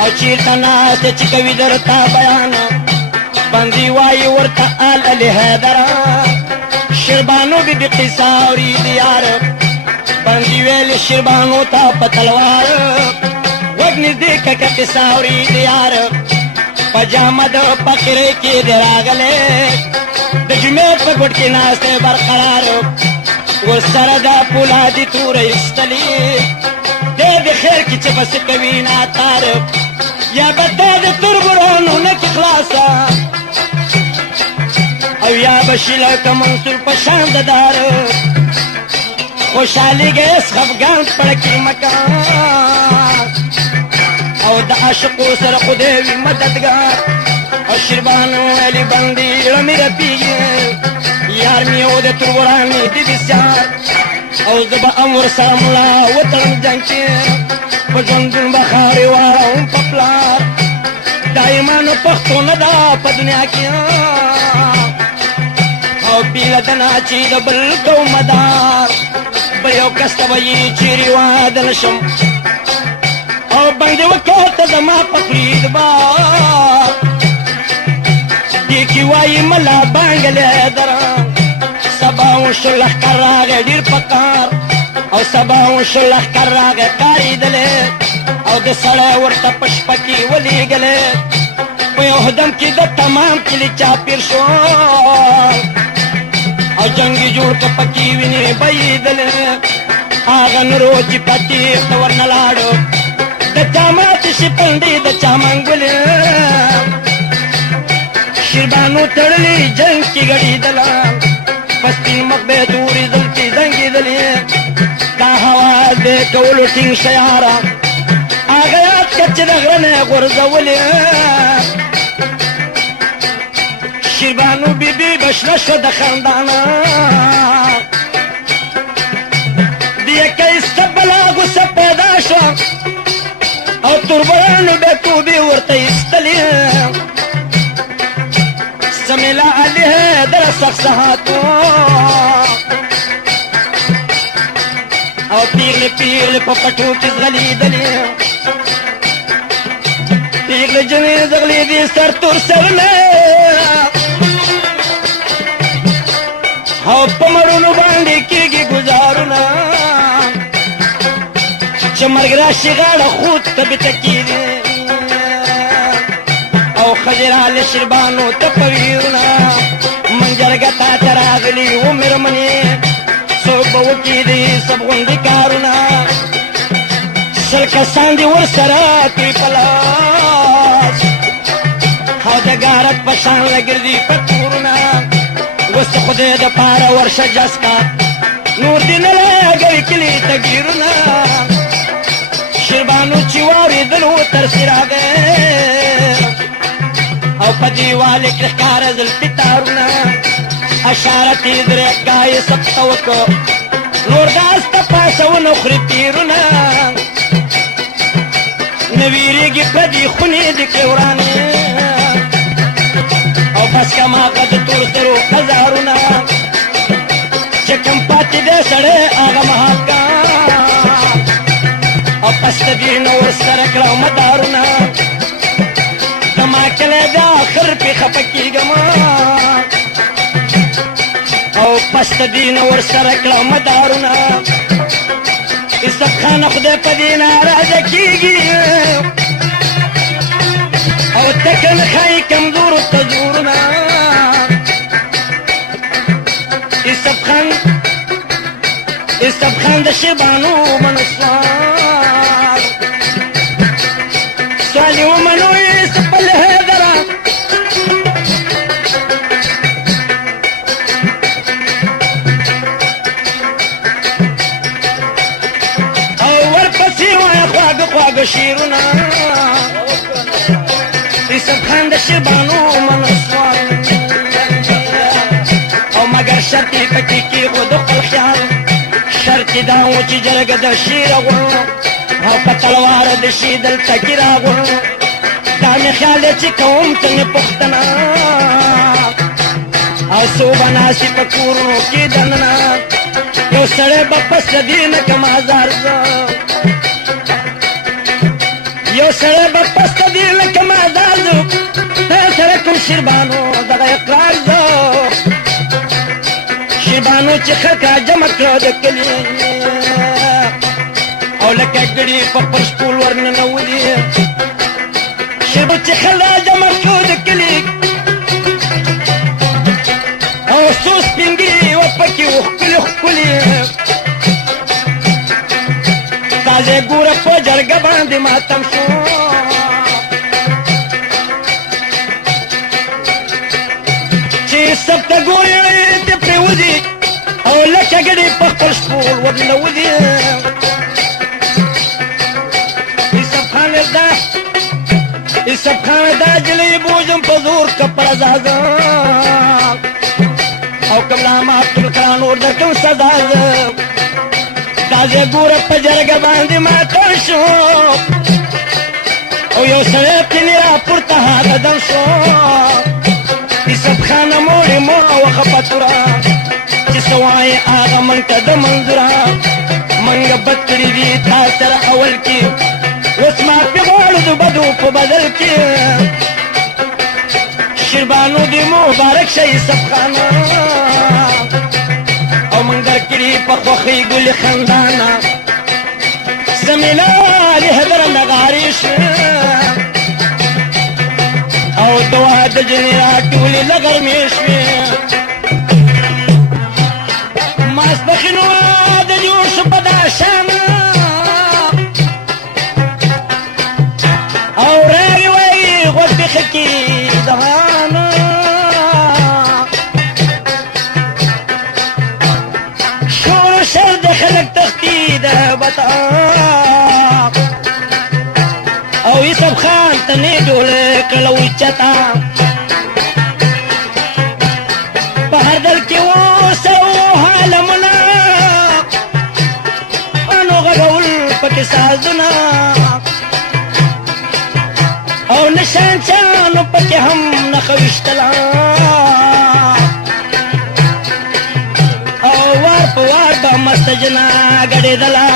او چېرته ناست چې کوي درته بیان باندې وایي ورته آل علي حیدره شربانو بی بی قصه اورید یار باندې ویل شربانو ته په تلوار وږ نږدې ککه قصه اورید یار پجامه د فقیرۍ کې دی راغلی د جمعې په ګوټ کې ناست دی برقرار ورسره د پولادي توره ایستلې دی د خیر کې چې بس کوي ناتار یا به دا د تربورانو نه کې خلاصه او یا بشي لکه منصور په شان د دار خوشحالېږي هېڅ خفګان پړکې مکان او د عاشقو سره خدای وي مددګار او شربانو علي باندې رمې رپېږي یار مې و د تربورانې د بسیار او زه به هم ورسره ملا وتړم جنګ کې په ژوندون به خاورې واړوم په پلار دا ایمان پښتو نه ده په دنیا کې او بیله د ناچې د بل کو مدار بل یو کس ته به یې چیرې واده نه شم او باندې وکړه زما په فرید بار دې کې وایي ملا بانګلې دره سبا وشو لښکر راغی ډېر په کار او سبا وشو لښکر راغی کارېدلې او د سړی ورته په شپه کې ولېږلې په یو هدم کې د تمام کلي چاپېر شو او جنګي جوړ که پکې وینې بهېدلې هغه نورو چې په تېښته ورنه لاړو د چا ماتې شي پنډې د چا منګولې شیربانو تړلې جنګ کې ګډېدله په سپین مخ به یې تورې زلفې زنګېدلې دا هوا دې کولو ټینګ شه یاره هغه یاد کړه چې د غره نه یې غورځولې شیربانو بیبي بشنه شوه د خندانه د یکه ایسته بلا غوسه پیدا شوه او تربرانو بیا توبې ورته ایستلې سمیلا علي حیدره سخصحاتو او پیغلې پیغلې په پټو کې ځغلېدلې پیغلې جنې ځغلېدې سر تور سرونه او په مړونو باندې کېږي ګزارونه چې مرګ راشي غاړه خود ته بېته کېږي او ښځې راله شربانو ته په ویرونه منجرګه تا ته راغلي و مېرمنې څوک به وکړي د سب غوندې کارونه شل کسان دي ورسره توی په لاس او د ګارک په شان لګرځي په کورونه اوس د خدای دپاره ورشه جس کا نور دې نه لګوي کلي ته ګیرونه شربانو چې واورېدل و ترسې راغی او په دیواله کې ښکاره زلفې تارونه اشاره تیز ریګا یې سبته وکړو نور داس ته پاسه ونه خوري تیرونه نه ویرېږي په دې خونې د کې ورانې او بس کماغه د تور سرو هزارونه چې کوم پاتې دی سړی هغه محاکم پست دین ورسره کړه مدارونه زما کلی د آخر پې خفه کېږم او پست دین ورسره کړه مدارونه یوسف خان خدای په دې ناراضه کېږي او تکن ښایي کمزورو ته زورونه یوسف خان د شیبانو منسوار سوالی ومنو یوسف الهدره او ورپسې وایه خواږه خواږه شعرونه یوسف خان د شیبانو منسوار او مګر شرط یې پکې کېښود خپل خیال شرط دا و چې جرګه د شیر غواړو او په تلوار د شي دلته کې راغواړو دا مې خیال دی چې کوم ته مې پوښتنه او څو به ناستې په کورونو کې دننه یو سړی به پس د دې نه کم ازار زه یو سړی به پس د دې نه کم ازار زه سره کوم شیربانو دغه اقرار زه شیبانو چې خلک را جمع کړه د کلي او لکه ګړي په فرش پول ورننولي شیبو چې خلک را جمع کړه د کلي او څو سپین ږیري وه پکې و ښکلي ښکلي تازه ګوره په جرګه باندې ماتم شو چې سب ته ګورې وځي او لکه ګډې په خپل شپول ورننوځي یوسف خان دا جلۍ بوجم په زور که پر ازازه او کملا عبدالکرا نور درکم سزا زه دا ځای ګوره په جرګه باندې ماتم شو او یو سړی پینې راپورته قدم شو یوسف خانه موړې مو وخه پتوره چې څه وایې هغه موږ ته د منظوره موږ بد کړي دي تا سره اول کې اوس معافي غواړو د بدو په بدل کې شیربانو دې مبارک شه یوسف خانه او موږ درکړي په خوښۍ ګلې خندانه زمینه د حضره نغارې شه او دوا د جنې راټولې له غرمې شوې ماسپښین واده جوړ شو په دا شان او راغې وایي غوږ پېښه کې دهان شور و شر د خلک تښتي د بتا او یوسف خان ته نه ډوله کړه اوچته په هر دل کې اوسه عالمونه انو غږول پکې سازونه او نشانچانو پکې هم نښه ویشتله او وار په وار به مسته جنا ګډېدله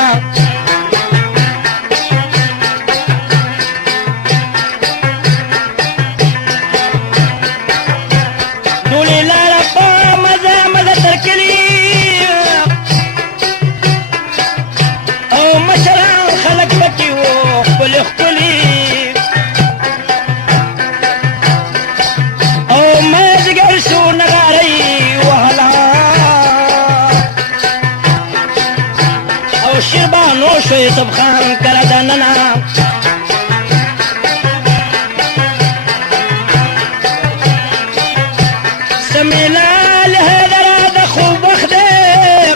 یوسف خان کله دننه سمیلا الهدره د خوب وخت دی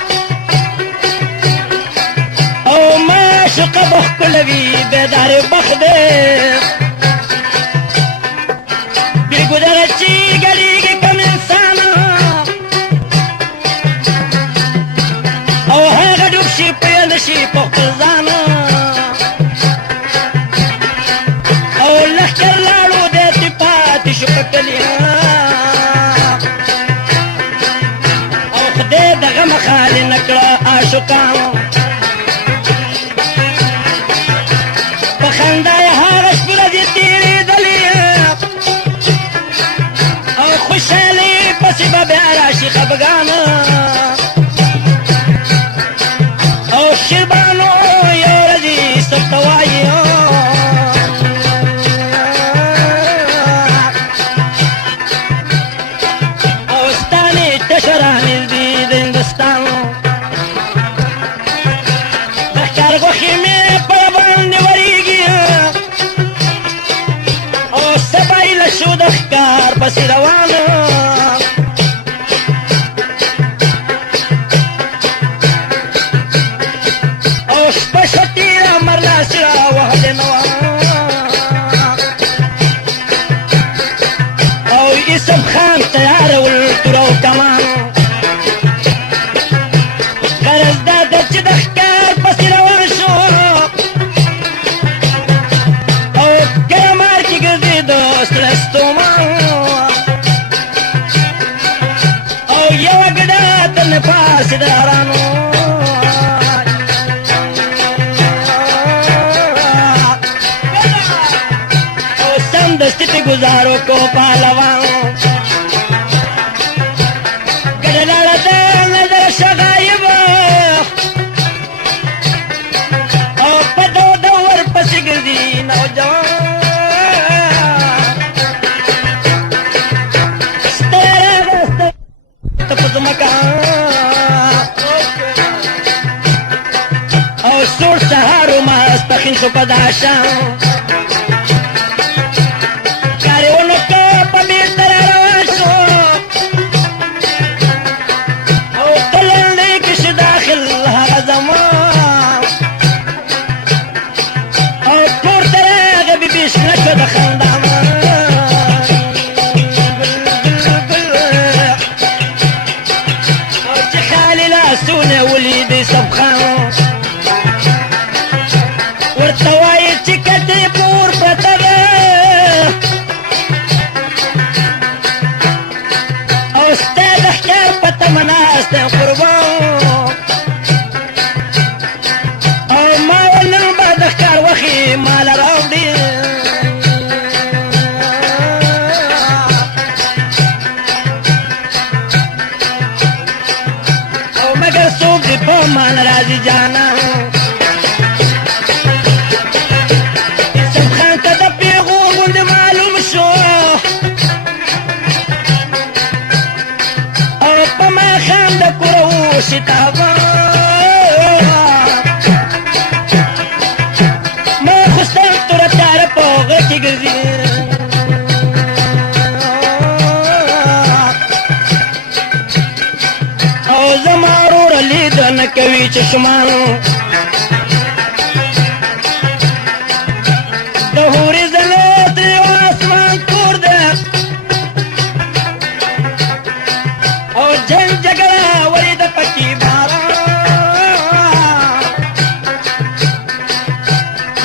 او معشوقه به ښکلوي بیدارې بخت دی بېګودره چې ګډېږي کم انسان او هغه ډوب شي پیل شي په خپل ځان او لښکر لاړو دی چې پاتې شو په کلي او خدای د غمه خالي نه کړه عاشقان سبای له شو د ښکار پسې روانه او شپه شوه تېره مرلاسي راوهلې نه وه او یوسف خان تیارول توره او کمان غرض دا ده چې د ښکار پسې روان شو او ګرمار کې ګرځېده سره ستومان او یوه ګډه تر نه پاسې د ارانو او سمدستي پې ګزارو کو پهلوان ګډه لاړه د نظر شغایبه او په دود ورپسې ګرځي نوجوان او سور سهار و ماسپخین شو په دا شان کار یې ونه کړ په بېرته را روان شو او په لنډۍ کې شو داخل هغه زمان او پورته راغی بېبي شنه شوه د خندا لاسونه ولیدې سبخان ورته وایي چې کټې پور پرته ده او ستا د ښکار په تمه ناست یم قربان او ما ویل نن به د ښکار وښې ماله راوړي مان راځي جانا یوسف خان ته د پیغور غوندې معلوم شو او په ماښام د کوره وشي تابان ما خوستل توره تاره په غره کې ګرځي او زما وروره لیده نه کوي چشمان د هورې ځلات یو اسمان تور ده او جنګ جګړه ولیده پکې باران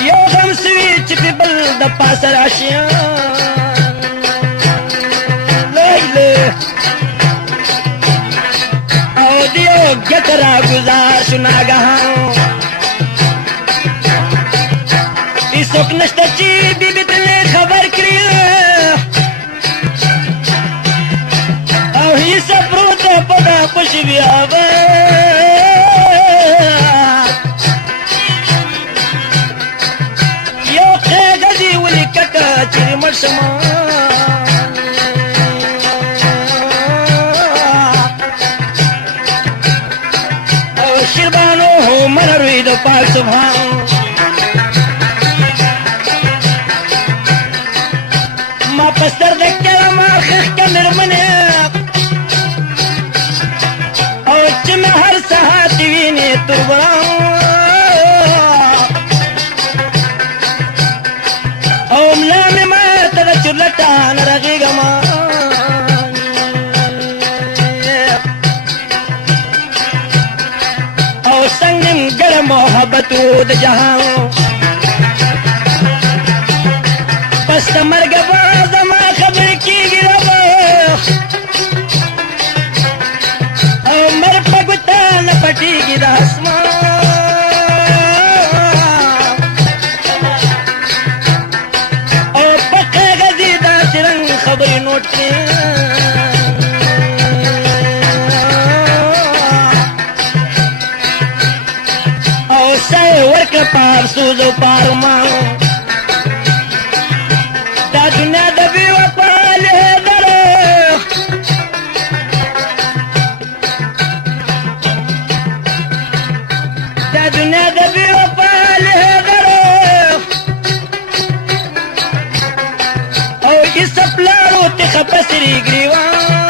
یو غم سوي چې پې بل د پاسه راشي گت را گزار شو ناگهان ایسوک نشته چې بی بی تلې خبر کړي او یوسف پروت په دا خوشي بیابان یو قیږه دي ولیکه چیرې مړ شمه شیربانو هو من روی د پاک سبحان ما پستر د کلم خخ کمرمنه او چې مې هر ساعت ویني تربان او ملا مې ما ته د چرلټان رغېږم سنگم گر محبتو د جهان پس د مرګ به زما خبر کېږي ربه او مر په ګوته نه پټېږي د اسمان او په کاغذ یې داسې رنګ خبرې نوټ کړې ورکړه پار سوز او پارمان دا دنیا د بې وفا لیدله دا دنیا د بې وفا لیدله او سپلارو تخ پسری گریوان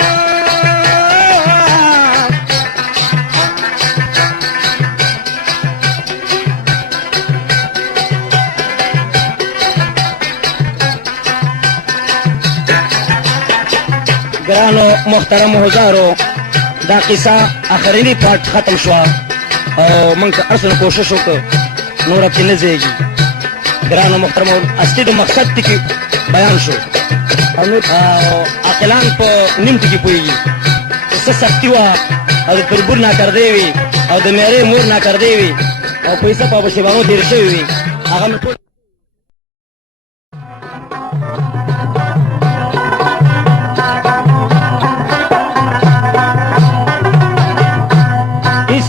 گرانو محترم حضارو دا قصه اخرینی پارت ختم شوا او منگ تا ارسن کوشش وکړو نور اب کی نزیگی گرانو محترم اصلی دا مقصد تی کی بیان شو عقلان پا نیم تی کی پویگی اس سختی وا او دا تربور نا کرده وی او دا میره مور نا کرده وی او پیسا پا بشیبانو دیر شوی وی آغا می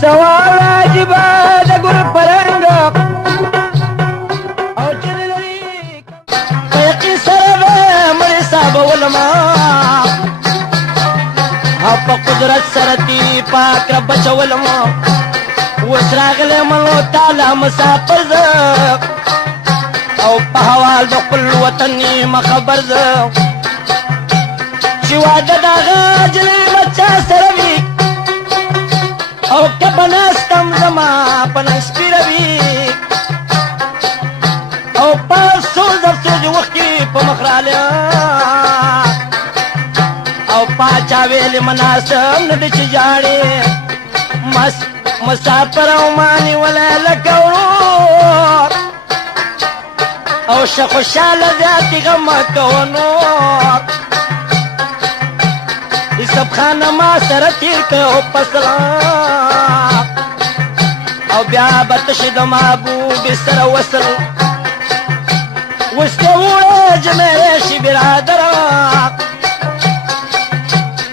سوال عجیبا دا گر پرنگا او چنلری قیقی سربا مرسا بولما او پا قدرت سرتی پاک رب چولما وسراغل منو تالا مسافر زق او پا حوال دا قل وطنی مخبر زق شوا دا غاجلی بچا سروی او که بنستم زما پنسپی روی او پاس سوز افسوز وقتی پا مخرالیا او پاچا ویل مناسم ندی چی جاڑی مسافر او مانی ولی لکورو او شخوشال زیادی غم کونور سب خانه ما سره تیر که پسلا او بیا بتشد محبوب سره وصل وسته وړه جمیشی برادر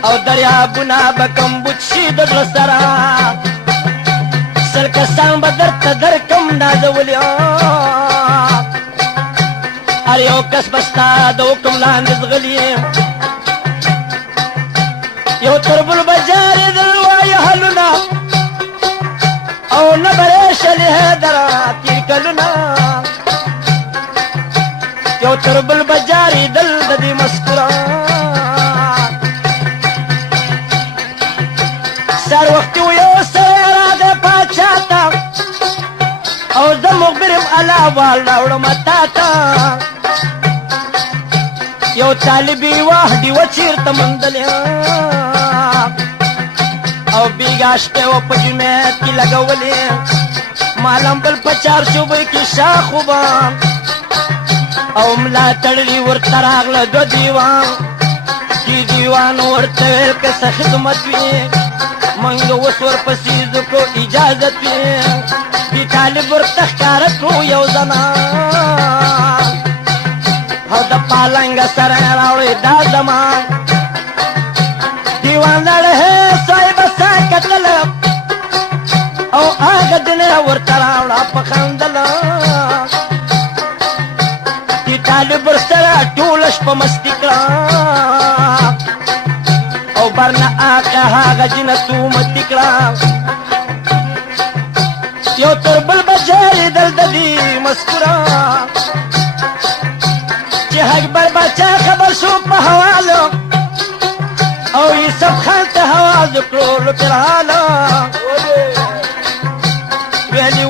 او دریابونه بکم بوچی د سره سل کسان بدر ته درکم نازولیا هر یو کس بستا د حکم لاندې زغلیم یو تربل بجاری دلوائی حلونا او نبریش لحیدرا تیر کلونا یو تربل بجاری دل دی مسکرا سار وقتی و یو سر اراد پاچاتا او زم مغبرم علاوال راوڑم تاتا یو طالبی واحدی و چیرت مندلیا او بیگاشتے و پجمیت کی لگولی مالم بل پچار شوبی کی شاخوبان او ملا تڑلی ورطراغل دو دیوان کی دیوان ورطویل کس خدمت وی منگو وسور پسیزو کو اجازت وی کی طالب ورطخکارت رو یو زمان او دا پالنگ سر راوڑی دا زمان دیوان لڑ ہے صاحب ساکتل او آگا دن ورطراوڑا پخندل تی طالب سر ٹولش پا مستکلا او برنا آقا آگا جنتو متکلا یو تربل بجاری دل دی مسکرا چی حق بر بچا خبر شو پا حوالو او یہ سب خانتا حواز کرو لکرالا ویلی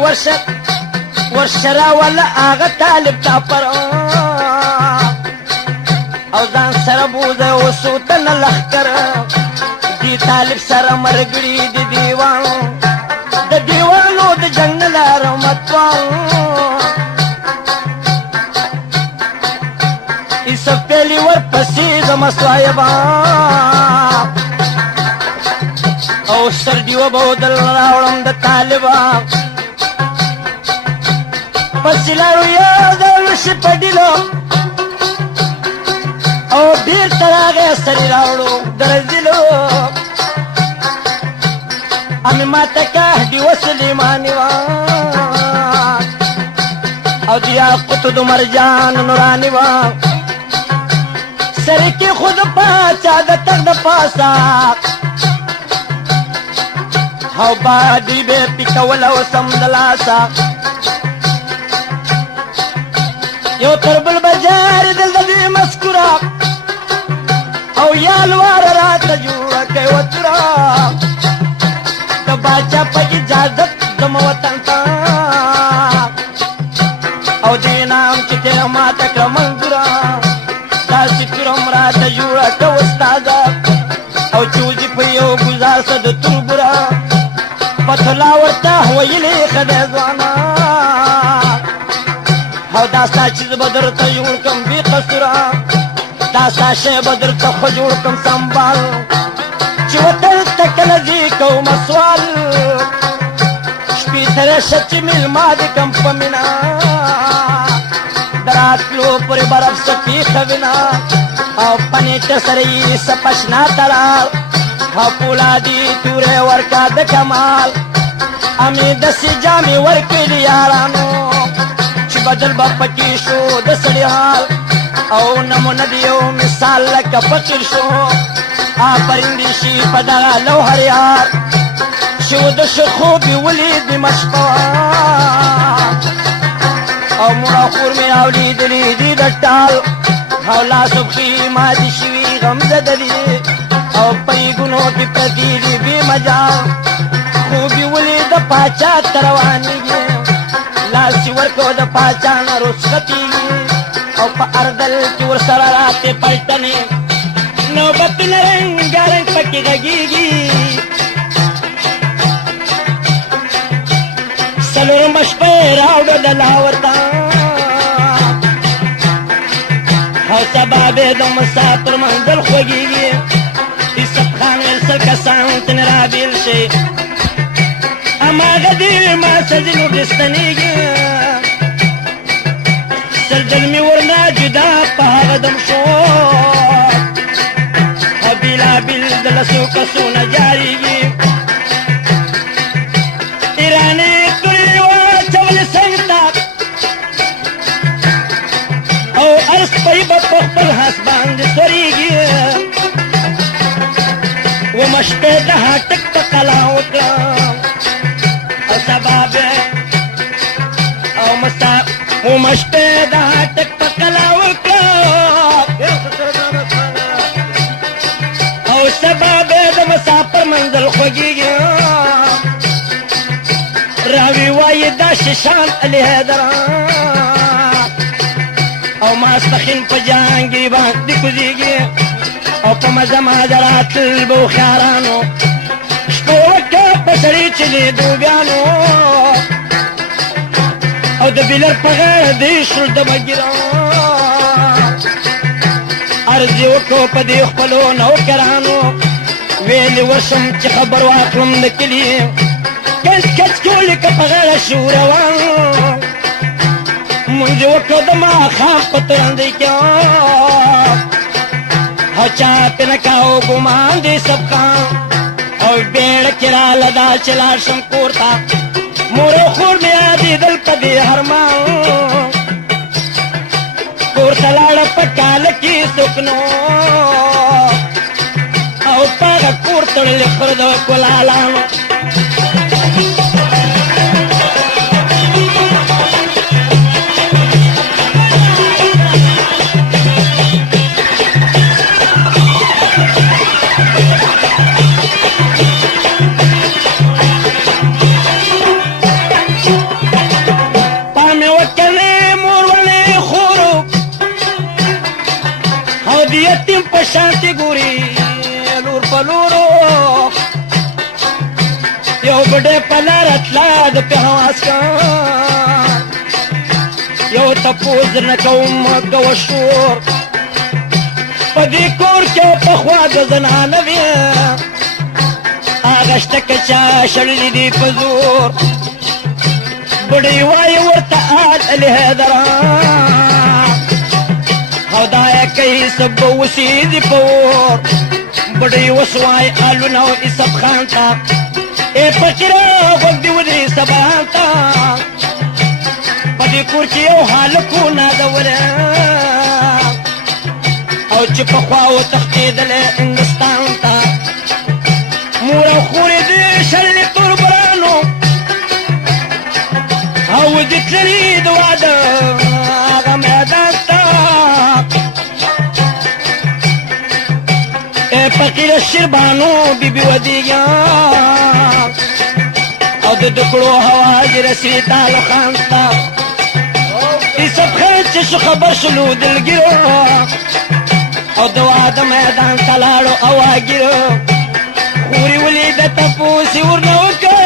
ورشرا والا آغا طالب تا پر او زان سر بوزا و سوتن لخکر دی طالب سر مرگڑی دی دیوان دا دیوانو دا جنگ لارمت وان اس پہلی ور پسید مسوائبا او سر دیو بودل راوڑم دا طالبا پسیلارو یادل شپ دیلو او بیر تراغے سری راوڑو درزلو امی ماتا کہ دیو سلیمانی وان او دیا قطد مرجان نورانی وان سرکی خود پاچا دا تک دا پاسا ہاو بادی بے پکولا و سمدلاسا یو تربل بجاری دل دی مسکرا په اجازت زم وطن ته او دې نام چې ته ماته کړه منظوره داسې تورم راته جوړه که استاده او چوزي په یو ګزار څه د تربوره پتلا ورته ویلې ښه دی ځوانه او دا ستا چیز به درته جوړ کړم بې قصوره دا ستا شی به درته ښه جوړ کړم سنبال چې وطن ته کله ځې کومه سوال شپې ترې شه چې مېلما دې کړم په مینه د راتلو پورې برف څه پېښه وینه او پنېټه سره یې څه پشنا تړل او پولادي تورې ورکا د کمال امې داسې جامې ورکړلې یارانو چې بدل به پکې شو د سړي حال او نمونه د یو مثال لکه فقیر شو آفرین دې شي په دغه لوهر یار چې وده شو خوب یې ولید مې مشپه او مور او خور مې اولیدلي دي د ټال او لاسو پښې ماتې شوي غمزده دي او پیګونو کې پرتې دي بې مجال خوب یې ولید د پاچا ته روانېږي لاس یې ورکړو د پاچا نه رخصتېږي او په اردل کې ورسره راتې پلټنې نوبت رنګارنګ پکې غږېږي څلورمه شپه یې راوړه د لاور ته او سبا به د مسافر منزل خوږېږي یوسف خان ویل سل کسان ترې رابېل شي هماغه دې ما سزي نور دې ستنېږي سل دل مې ورنه جدا په هغه دم شو او بېلابېل د لسو کسونه جارېږي ایراني تورې واچولې څنګ ته او هر سپی به په خپل هس باندې سورېږي ومه شپې د هاټک په قلا وکړه او سبا بیا ومه شپې د هاټک په قلا وکړه او سبا بیا د مسافر منزل خوږېږي راوی وایي دا شیشان علي حیدر او ماسپښین په جهانګیر باندې کوزېږي او په مزه مازه راتلل به هوښیارانو شپه وکړه په سړي چې لیدوبیانو او د بیلر په غاړه دې شول د مګیرو عرض یې وکړو په دې خپلو نوکرانو ویلې ورشم چې خبر واخلم د کلي کچ کچ کولې که په غاړه شو روان مونځ یې وکړو د ماښام په ترندۍ کې او چا پې نه کاو ګمان دې سبقان او بیړه کې راله دا چې لاړ شم کور ته مور او خور مې یادېدل په دې هرمان کور ته لاړه په کاله کې څوک نو او په هغه کور تړلې خر د کلالانو یتیم په شانتې ګوري لور په لورو یو بډې په لاره تله د پهواز کان یو تپوس نه کوم کوه شور په دې کور کې پخوا د زنانه وې هغه شته که چا شړلي دي په زور بډۍ وایي ورته علي حیدر او دا یې کوي سب به وسېږي په اور بډۍ اوس وایي الونه او یوسف خان ته ای فقیره غوږ دې ودرې سبا ته په دې کور کې یو هلک و نازولی او چې پخوا وتښتېدلی هندوستان ته مور او خور یې د شړلې توربرانو او دې تللي د واده هغه میدان ته ای فقیره شیربانو بی بی ودیږه دکړو هوا دې رسوي تعالو خان ته یوسف خان چې شو خبر شلو دلګیرو او د واده میدان ته لاړو اواګیرو خوري ولید تپوسې ورنه وکړه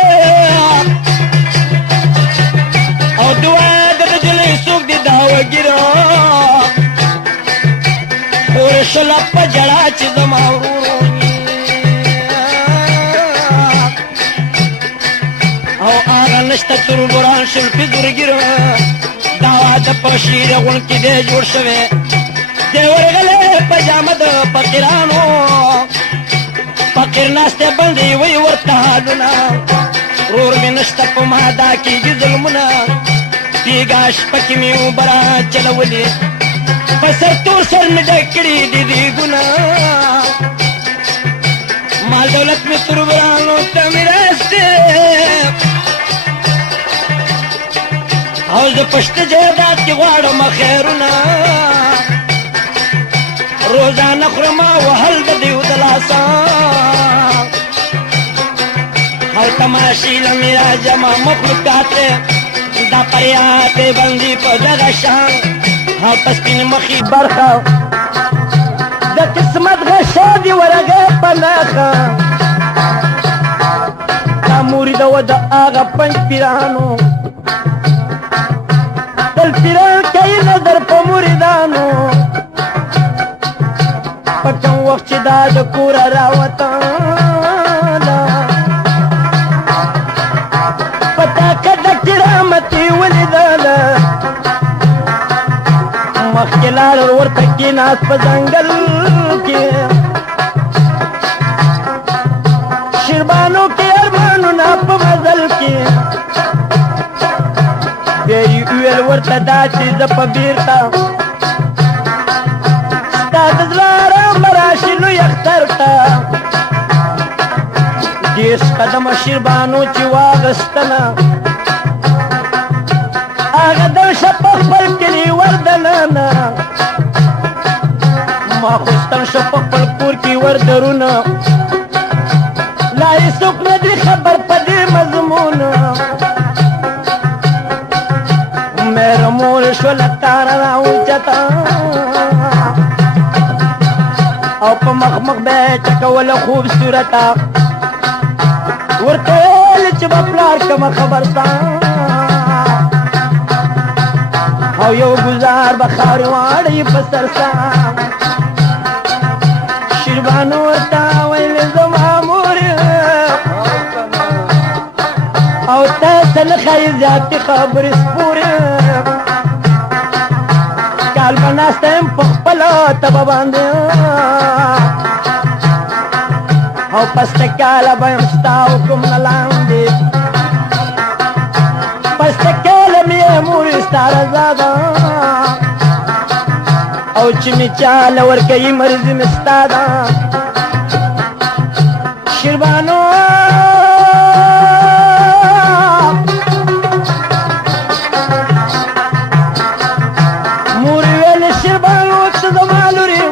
او د واده د جلۍ څوک دې دا وګیرو خور شله په جړا چې زما ورورو او هغه نشته تربوران شل پېزورګیرو دا واده په شیره غون کې دی جوړ شوی دی ورغلی په جامه د فقیرانو فقیر ناستی بندې وی ورته حالونه رور مې نشته په ما دا کېږي ظلمونه دیګا شپه کې مې اوبه را چلولې په سر تور سر مې ډک کړي دي دیګونه مال دولت مې تربرانو ته میراث دی او زه پشته جایداد کې غواړم خیرونه روزانه خورم وهل د دیو د لاسه او تماشې له مې راجمع مخلوقات دا فریاد بندي په دغه شان او په سپین مخې برخه د قسمت غشا دي ورغه په نخه دا مرید و د هغه پنج پیرانو تل پیران کوي نظر په مریدانو په کوم وخت چې دا د کوره راوتله په تاکه د کرامتې ولیدله مخکې لاړ ورته کېناست په ځنګل کې شیربانو کې ارمانونه په مزل کې بیا یې وویل ورته دا چې زه په بیرته ستا د زړه ارام به راشي لوی اختر ته دېرش قدمه شیربانو چې واغستله هغه درشه په خپل کلي وردننه ماخوستن شو په خپل کور کې وردرونه لا یې څوک نه دي خبر په دې مضمونه مهر مور شوله تاره راوچته او په مخ مخ به یې ټکوله خوبصورته ورته ویل چې به پلار کومه خبر ستا او یو گزار به خاورې واړی په سر ستا شیربانو ورته ویل زما مور او تا ته نه ښایي زیاتې خبرې سپورې کال به ناسته یم په خپله تبه باندې او پسته کاله به یم ستا حکم نه لاندې پسته کاله مې مورې ستا رضا ده او چې مې چاله ورکوي مرضي مې ستا ده شیربانو مورې ویلې شیربانو ته زما لورې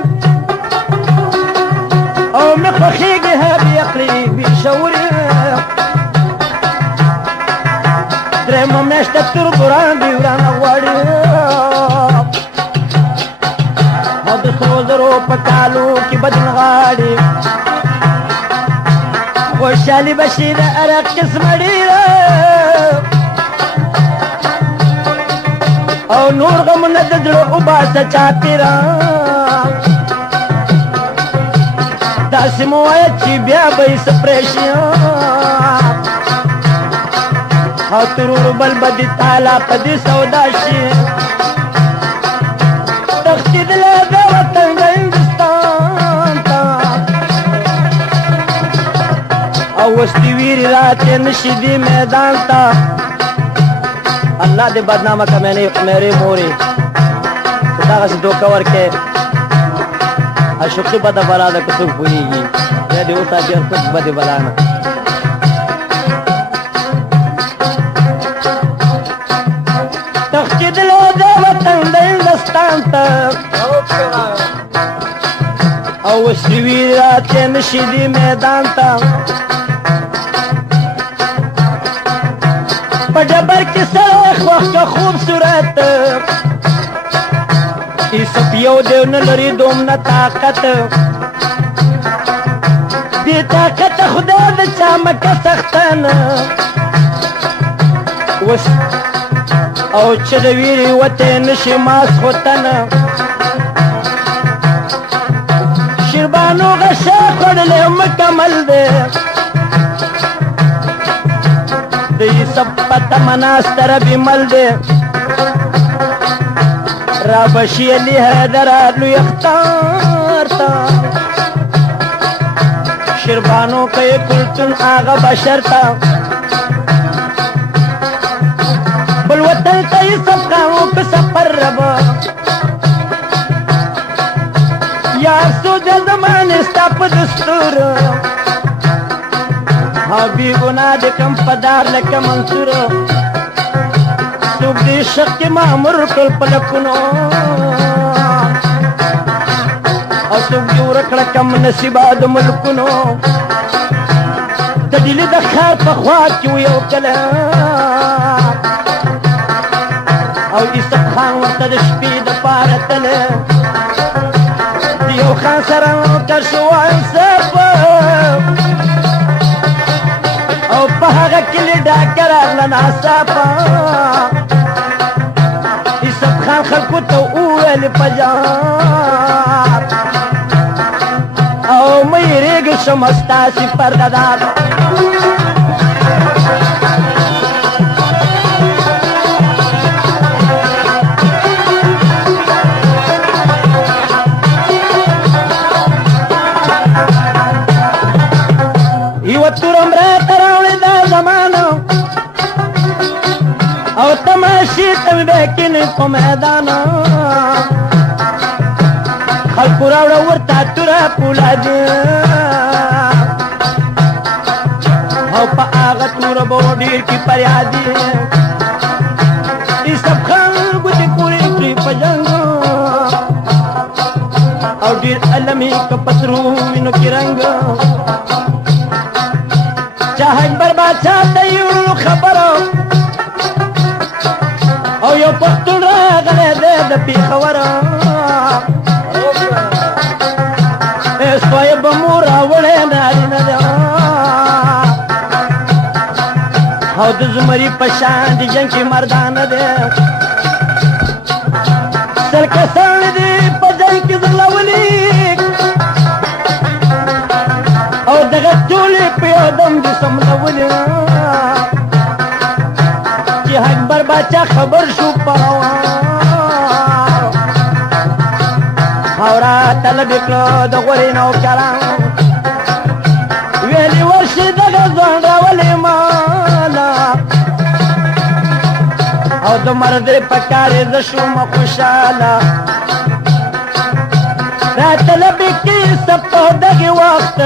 او مې خوښېږي بې عقلي بې شعورې درېیمه میاشته تربوران دي ورانه غواړي او د سرو زرو په کالو کې بدنغاړي خوشحالي به شي د هر قسمه ډېره او نور غمونه د زړه وباسه چاپېره داسې مو وایه چې بیا به یې څه پرېشي او ترور بل به دې تالا په دې سودا شي تښتېدلی د وطن د هندوستان ته او اوس دې ویرې راتې نه شي دې میدان ته الله دې بدنامه که میرې مورې چې دغسې دوکه ورکې اشوقي بده بلا ده که څوک پوهېږي بیا دې وساتي هر څوک بدې بلا نه تښتېدلی د وطن د هندوستان ته او اوس دې ویرې راتې نه شي دې میدان ته په ډبر کې سره وخت خوبصورت ایسپ یو دیو نه لري دومره طاقت دې طاقت خدای د چا مکه سختانه وس او چې د ویرې وته نشي ماس خوتنه شربانو غشا خوړلې مکمل دی د ایسپ پته مناستر بیمل دی را بشی علی حیدر لوی اختار تا شربانو کئی کلتن آغا بشر تا بلوطن تا ایسپ قامو کسا پر ربا یا افسود زمان استاپ دستور بی گناہ دکم پدار لکم منصور سوک دی شک کی معمر کل پلکنو او سوک دی ورکڑ کم نصیبا دو ملکنو تدیلی دخار پخواد کیو یو کلا او ایسپ خان وقت دشپی دپارتل دیو خان سران کرشو انسپ او پاگا کلی ڈاکر اغلنا ساپا ایسپ خان خلقو تو اویل پجار او میریگ شمستاسی پرددار تورم را تراولی دا زمانو او تماشی تم بیکنی پا میدانو خلقو راوڑا ورطا تورا پولا دی او پا آغا تورا بودیر کی پریادی ایسپ خلقو دی پوری پری پا جنگو او دیر علمی کپترو وینو کی رنگو چاہک برباد چاہتا یو خبرو او یو پختون را غلی دے دا پی خورو اسوای بمور آوڑے ناری ندو او دزمری پشان دی جنگ کی مردان دے سرکسان دی پا جنگ کی ظلولی او دغه ټولې په یو دم د سملولې چې اکبر باچا خبر شو پاوا اورا طلب کړو د غوري نو کرام ویلي ورشي دغه ځوان راولې مالا او د مرد په کارې ز شوم خوشاله را طلب کې سپو دغه وخت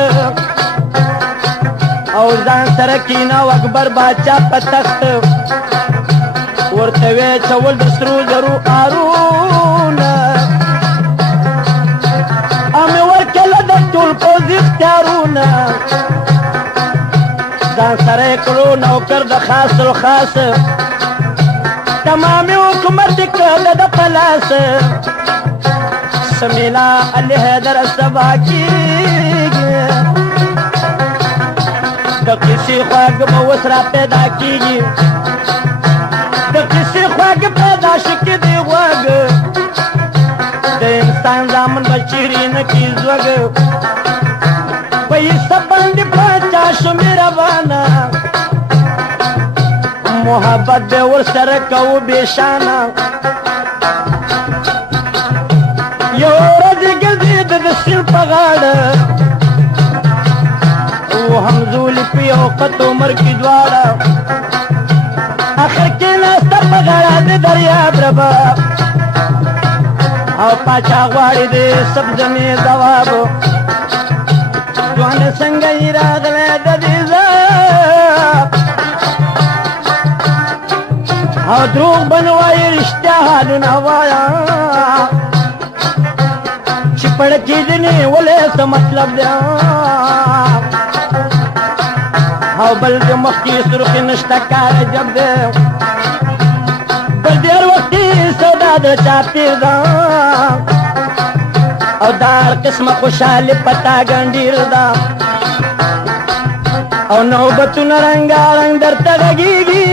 او ځان سره کیناو اکبر باچا په تخت ورته وی چول د سرو زرو آرونه امې ورکله د ټول پوځ اختیارونه ځان سره یې کړو نوکر د خاص الخاص تمامي حکومت یې کړله د پلاس سمیلا علی حیدر سبا کیږي د کسی خواږ به اوس را پیدا کیږي د کسی خواږ پیدا شي کې دی غوږ د انسان زامن به چیرې نه کي زوږ په ایسپ باندې پاچا شو مهربانه محبت به ورسره کوو بېشانه یو ورځ ګرځېد د سیند په غاړه و همزولی پی اوقت عمر کی دوارا آخر کی ناستا پگارا دی دریاب ربا او پاچا غواری دی سب زمین دوابو دوان سنگی راغلے ددیزا او دروغ بنوائی رشتہ حالو نوایا چی پڑکی دنی ولی سا مطلب دیا او بل د مخکې سرخي نشته کار جب دی بل ډېر وختي سودا د چا تېر ده او دا هر قسمه خوشحالي پتا ګنډیر ده او نوبتونه رنګارنګ درته غږېږي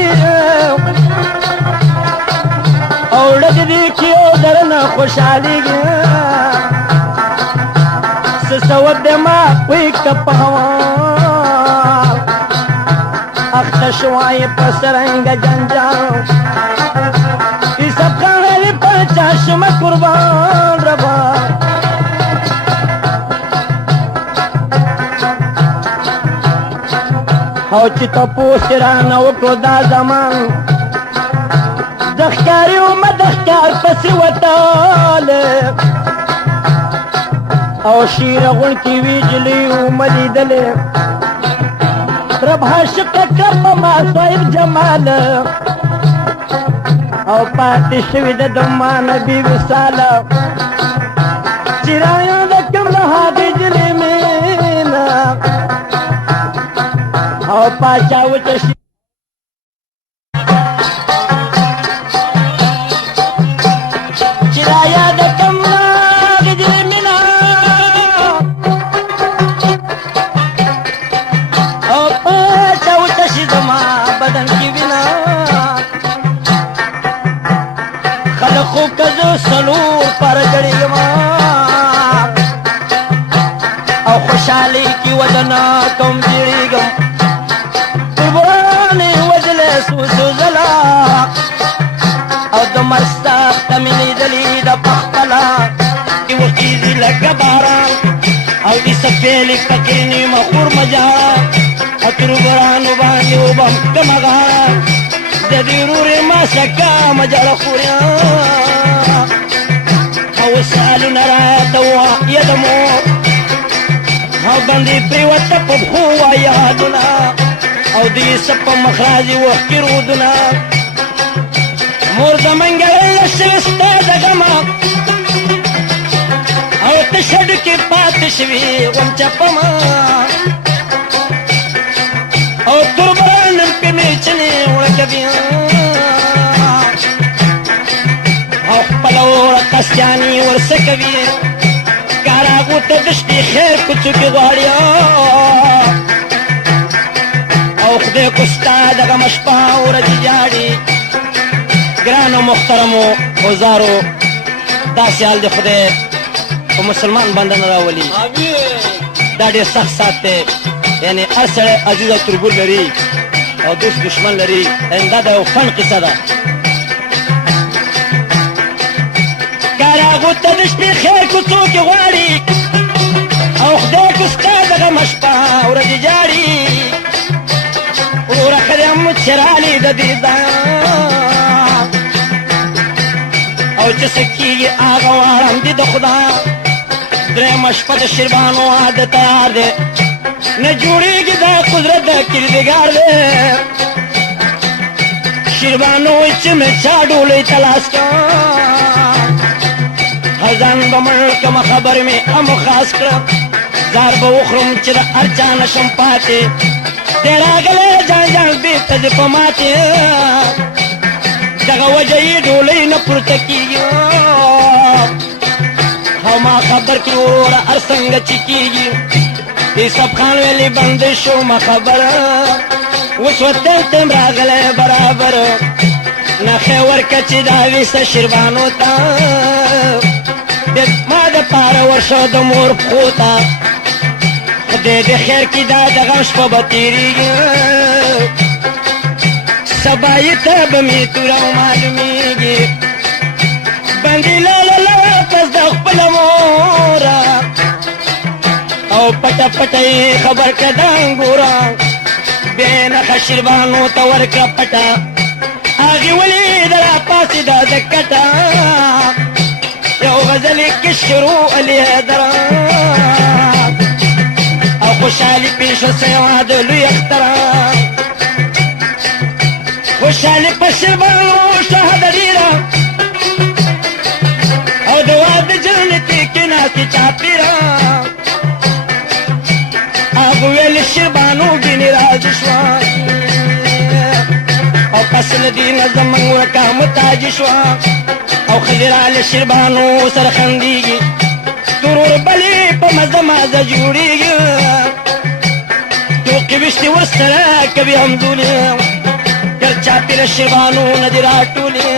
او ډک دي کې او درنه خوشحالېږي څه سوب دی ما وی که په هوا اخته شوای په سرنګه جنجال حساب خان علي په چا شمه قربان ربا او چې تپوس رانه وکړو دا زمان د ښکاري ومه د ښکار پسې وتاله او شیره غونکې ویجلې ومه لیدلې رب عاشقه کړه ما صاحب جمال او پاتې شوي د ما نبي وصاله چې رایاده کړم د هغې جلې مینه او پاچا وچه شي چې رایاده کړم د هغې جلې مینه او پاچا وچه شي زما بدن کې وینه خلق خو که زه څلور پاره جړېږم او خوشحالۍ کې ودنه کوم جړېږم قربانې وجلې سوزله او د مرستاق ته مې لیدلې ده پخپله چې وخېږي لکه باران او د سپېلې پکې نیمه خورمه جاړه او تربرانو باندې وبم کمه غاړه د دې رورې ما سکامه جړه خوریا او سالونه راته وایه د مور او باندې پرېوته په پښو وه یادونه او د یوسف په مخ راځي وښکي رودونه مور زمونږ له شوې ستا د غمه او ته شډو کې پاتې شوې غونچه پمه او تربران نن پې مې چنې وړکوي او خپله وړه قسیانې ورڅه کوي کاراغو ته دشتې خیر کوڅو کې غواړي او خدای کو ستا دغه شپه ورځې جاړي ګرانو محترمو اوزارو داسې حال دی خدای په مسلمان باندې نه راولي دا ډېر سخت سات دی یعنې هر سړی عزیز او تربور لري او دوست دشمن لري دا د یو فن قصه ده کاراغو ته د شپې خیر کوڅو کې غواړي او خدای کو ستا دغه شپه ورځې جاړي وروره ښه دی هم چې رالې د دې ځان او چې څه کېږي هغه واړم دي د خدا درېیمه شپه د شیربانو واده تیار دی نه جوړېږي دا قدرت د کردګار دی شیربانو وایي چې مې چا ډولۍ ته لاس کړه ځان به مړ کړمه خبر مې هم خاص کړه زار به وخورم چې د هر چا نه شم پاتې دی راغلی جان جان بېرته دې په ماتې دغه وجه یې ډولۍ نه پورته کېږي او ما خبر کړي وروره هر څنګه چې کېږي یوسف خان ویلې بندې شومه خبره اوس وطن ته م راغلی برابر نښې ورکړه چې دا ویسه شیربانو ته ما د پاره ورشه د مور پښو ته خدای د خیر کې دا د غم شپه به تېرېږي سبا یې ته به مې توره معلومېږي بندې لاله پس د خپله موره او پټه پټه یې خبر کړه د انګوره بې نښه شیربانو ته ورکړه پټه هغې ولیده راپاڅېده د کټه یو غزل کې شروع علی حیدره او خوشحالي پېښ سوه د لوی اختره خوشحالي په شیربانو شهده ډېره او د واده جنتې کې ناستې چاپېره هغه ویل شیربانو ګینې راضي شوه ندی نظم ورکا متاج شوا او خزرال شربانو سر خندیگی ترور بلی پا مزه مزه جوڑیگی توقی بشتی ورسرا کبی همدولی گر چاپی شربانو ندی راٹولی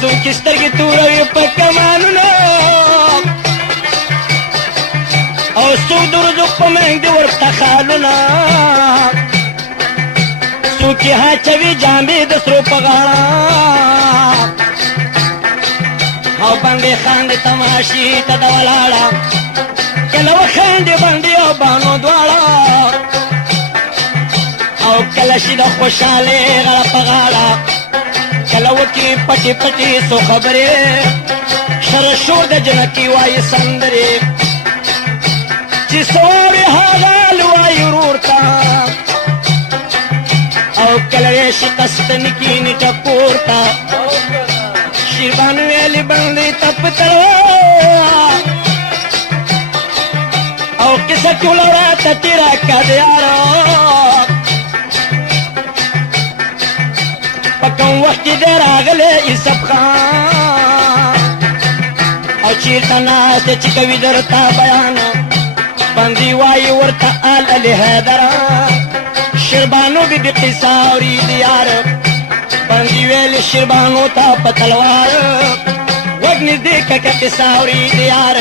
سوکی سترگی توروی پا کمانونا او سو درزو پا منگ دی ورطا خالونا سوکی ها چوی جامبی دسرو پا غانا او بندی خاندی تماشی تا دولالا کلو خاندی بندی او بانو دوالا او کلشی دا خوشالی غلا پا غالا کلو کی پٹی پٹی سو خبری شرشور دا جنکی وائی سندری چی سواری حاغال وائی رورتا او کلوی شکستن کی نیٹا پورتا شیربانو ویلی بندی تپتا او کسا کولورا تیرا کدیارا پکم وقتی دیر آگلے ای سب خان او چیرتا ناستے چکوی درتا بیانا بندی وائی ورتا آل علی حیدرا شربانو بی بی قصاوری دیار بندی ویلی شربانو تا پتلوار وگنی دیکھا که قصاوری دیار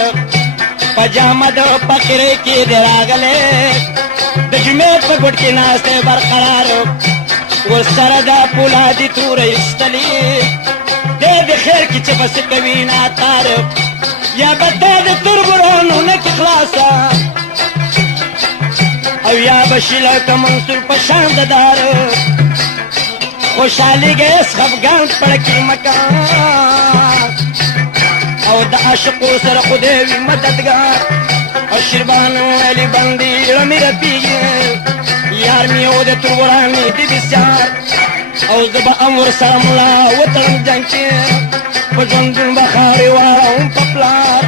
پجامد پکرے کی دیر آگلے دجمیت پا گھٹ کی ناستے برقرار ورسره دا پولادی تور استلی دې د خیر کې چې بس کوي ناتار یا بده د تربرانو نک خلاصا او یا بشیل ک منصور پشان دار خوشالي ګس خفغان پړکی مکان او د عاشق سره خدای وي مددگار او شربانو علی بندي رمی رپیږي یار میو د ترورانی دی بسیار او زبا امور سرملا وطن جنکی پجندن بخاری وارم پپلار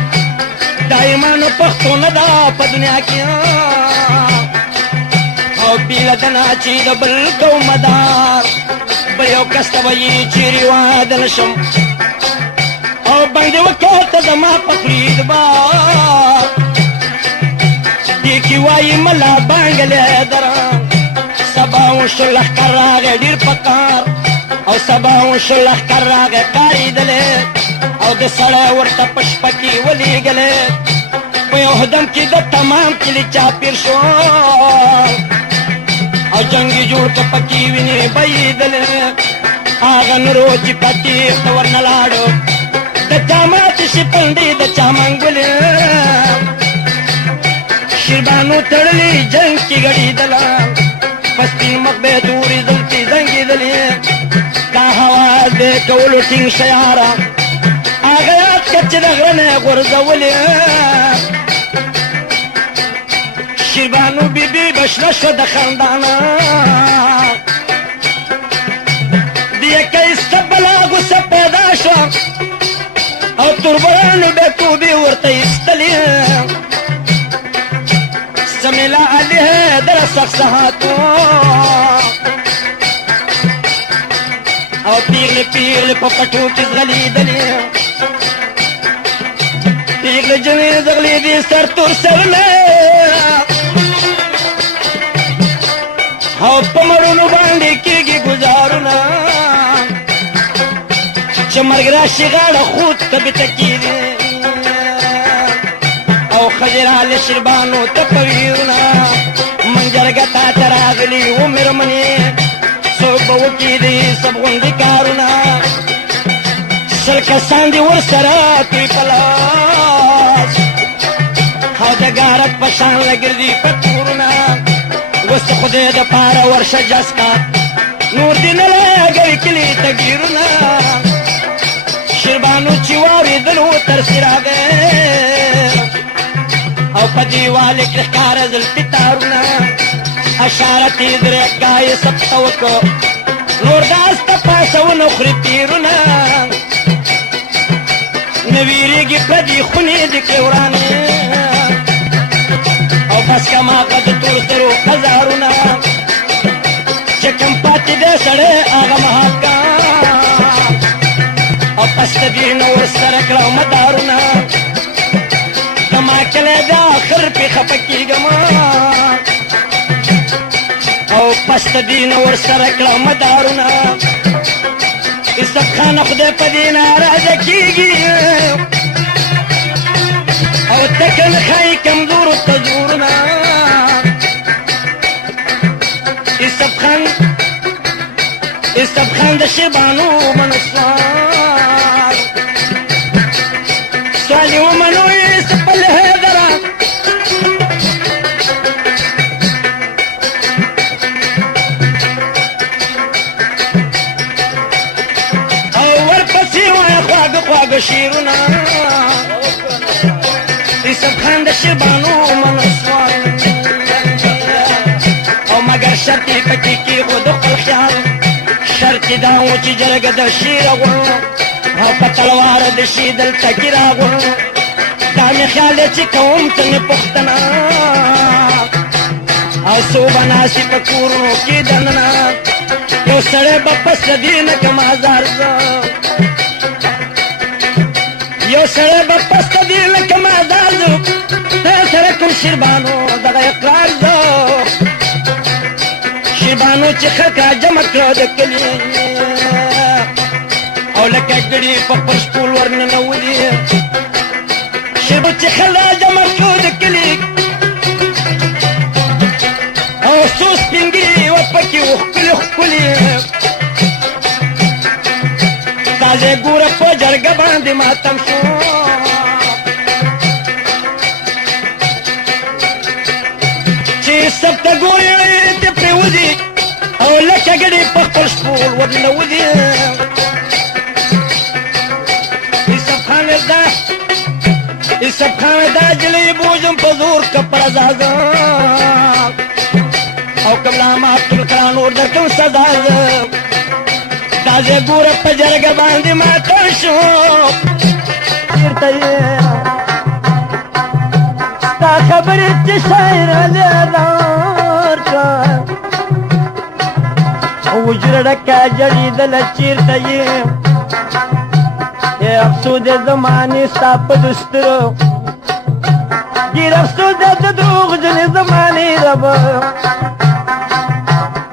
دائمان پختو ندا پا دنیا کیا او بیلدنا چی دبل کو مدار بلیو کستا بایی چیری وادنشم او بندی وکوت زما پخرید بار دیکی وائی ملا بانگلی دران سباون شلخ کر راغ دیر پکار او سباون شلخ کر راغ کاری دلی او د سڑے ورطا پشپکی ولی گلی پیو حدم کی دا تمام کلی چاپیر شو او جنگی جوڑ کا پکی وینی بئی دلی آغن روچی پتیخ ورنلادو دا چامات شپندی دا چامنگولی شربانو تڑلی جنگ کی گڑی دلا پستین مقبے دوری دلتی زنگی دلی کا حواز دے کولو تینگ شیارا آغیات کچ دغرنے غرزولی شربانو بی بی بشنشو دخاندانا دیئے کئی سبلاغو سب پیدا شو او تربرانو بے کوبی ورطا استلی سمیلا علی ہے در سخصحاتو او پیغل پیغل پپٹو کس غلی دلی پیغل جنیز غلی دی سر تور سرلے او پمرونو باندی کی گی گزارونا چمرگ راشی غاڑا خود تبی تکی دی او خجرال شربانو تپویرنا منجرگتا تراغلی عمر منی صوب وکی دی سب غندی کارونا سلکسان دی ورسرا توی پلاس او دا گارت پشان لگردی پتورنا وست خودی دا پارا ورش جسکا نور دی نلاغی کلی تگیرنا شربانو چیواری دلو ترسی راگے او پدی والی کرکار زلتی تارونا اشارتی درگائی سب توکو نور داستا پاسو نخری تیرونا نویری گی پدی خونی دی کورانی او بس کما قد تور سرو خزارونا چکم پاتی دے سڑے آغا محاکا پست دین ورسره کړه مدارونه زما کلی د آخر پې خفه کېږم او پست دین ورسره کړه مدارونه یوسف خان خدای په دې ناراضه کېږي او تکن ښایي کمزورو ته زورونه یوسف خان د شیبانو منصور سوالي ومنو یوسف الهدره او ورپسې وایه خواږه خواږه شعرونه یوسف خان د شیبانو منصور او مګر شرط یې پکې کېښود خپل خیال شرط دا و چې جرګه د شیر غواړو او په تلوار د شي دلته کې راغواړو دا مې خیال دی چې کوم ته مې پوښتنه او څو به ناستې په کورونو کې دننه یو سړی به پس د دې نه کم ازار زه یو سړی به پس د دې نه کم ازار زه تا سره کوم شیربانو دغه اقرار زه شیبانو چې خلک را جمع کړه د کلي او لکه ګړي په خپل شپول ورننولي شیبو چې خلک را جمع کړه د کلي او څو سپین ږیري وه پکې و ښکلي ښکلي دا ځای ګوره په جرګه باندې ماتم شو چې سب ته ګورې وځي او لکه ګډې په خپل شپول ورننوځي یوسف خان دا جلۍ بوجم په زور که پر ازازه او کملا ماتل کړه نور درته سزا زه دا ځای ګوره په جرګه باندې ماته شو چېرته یې ستا خبرې چې شاعر لیدار کړه وجره ډکه جړېدله چېرته یې افسوس د زمانې ستا په دسترو ډېر افسوس دی د دروغجنې زمانې ربه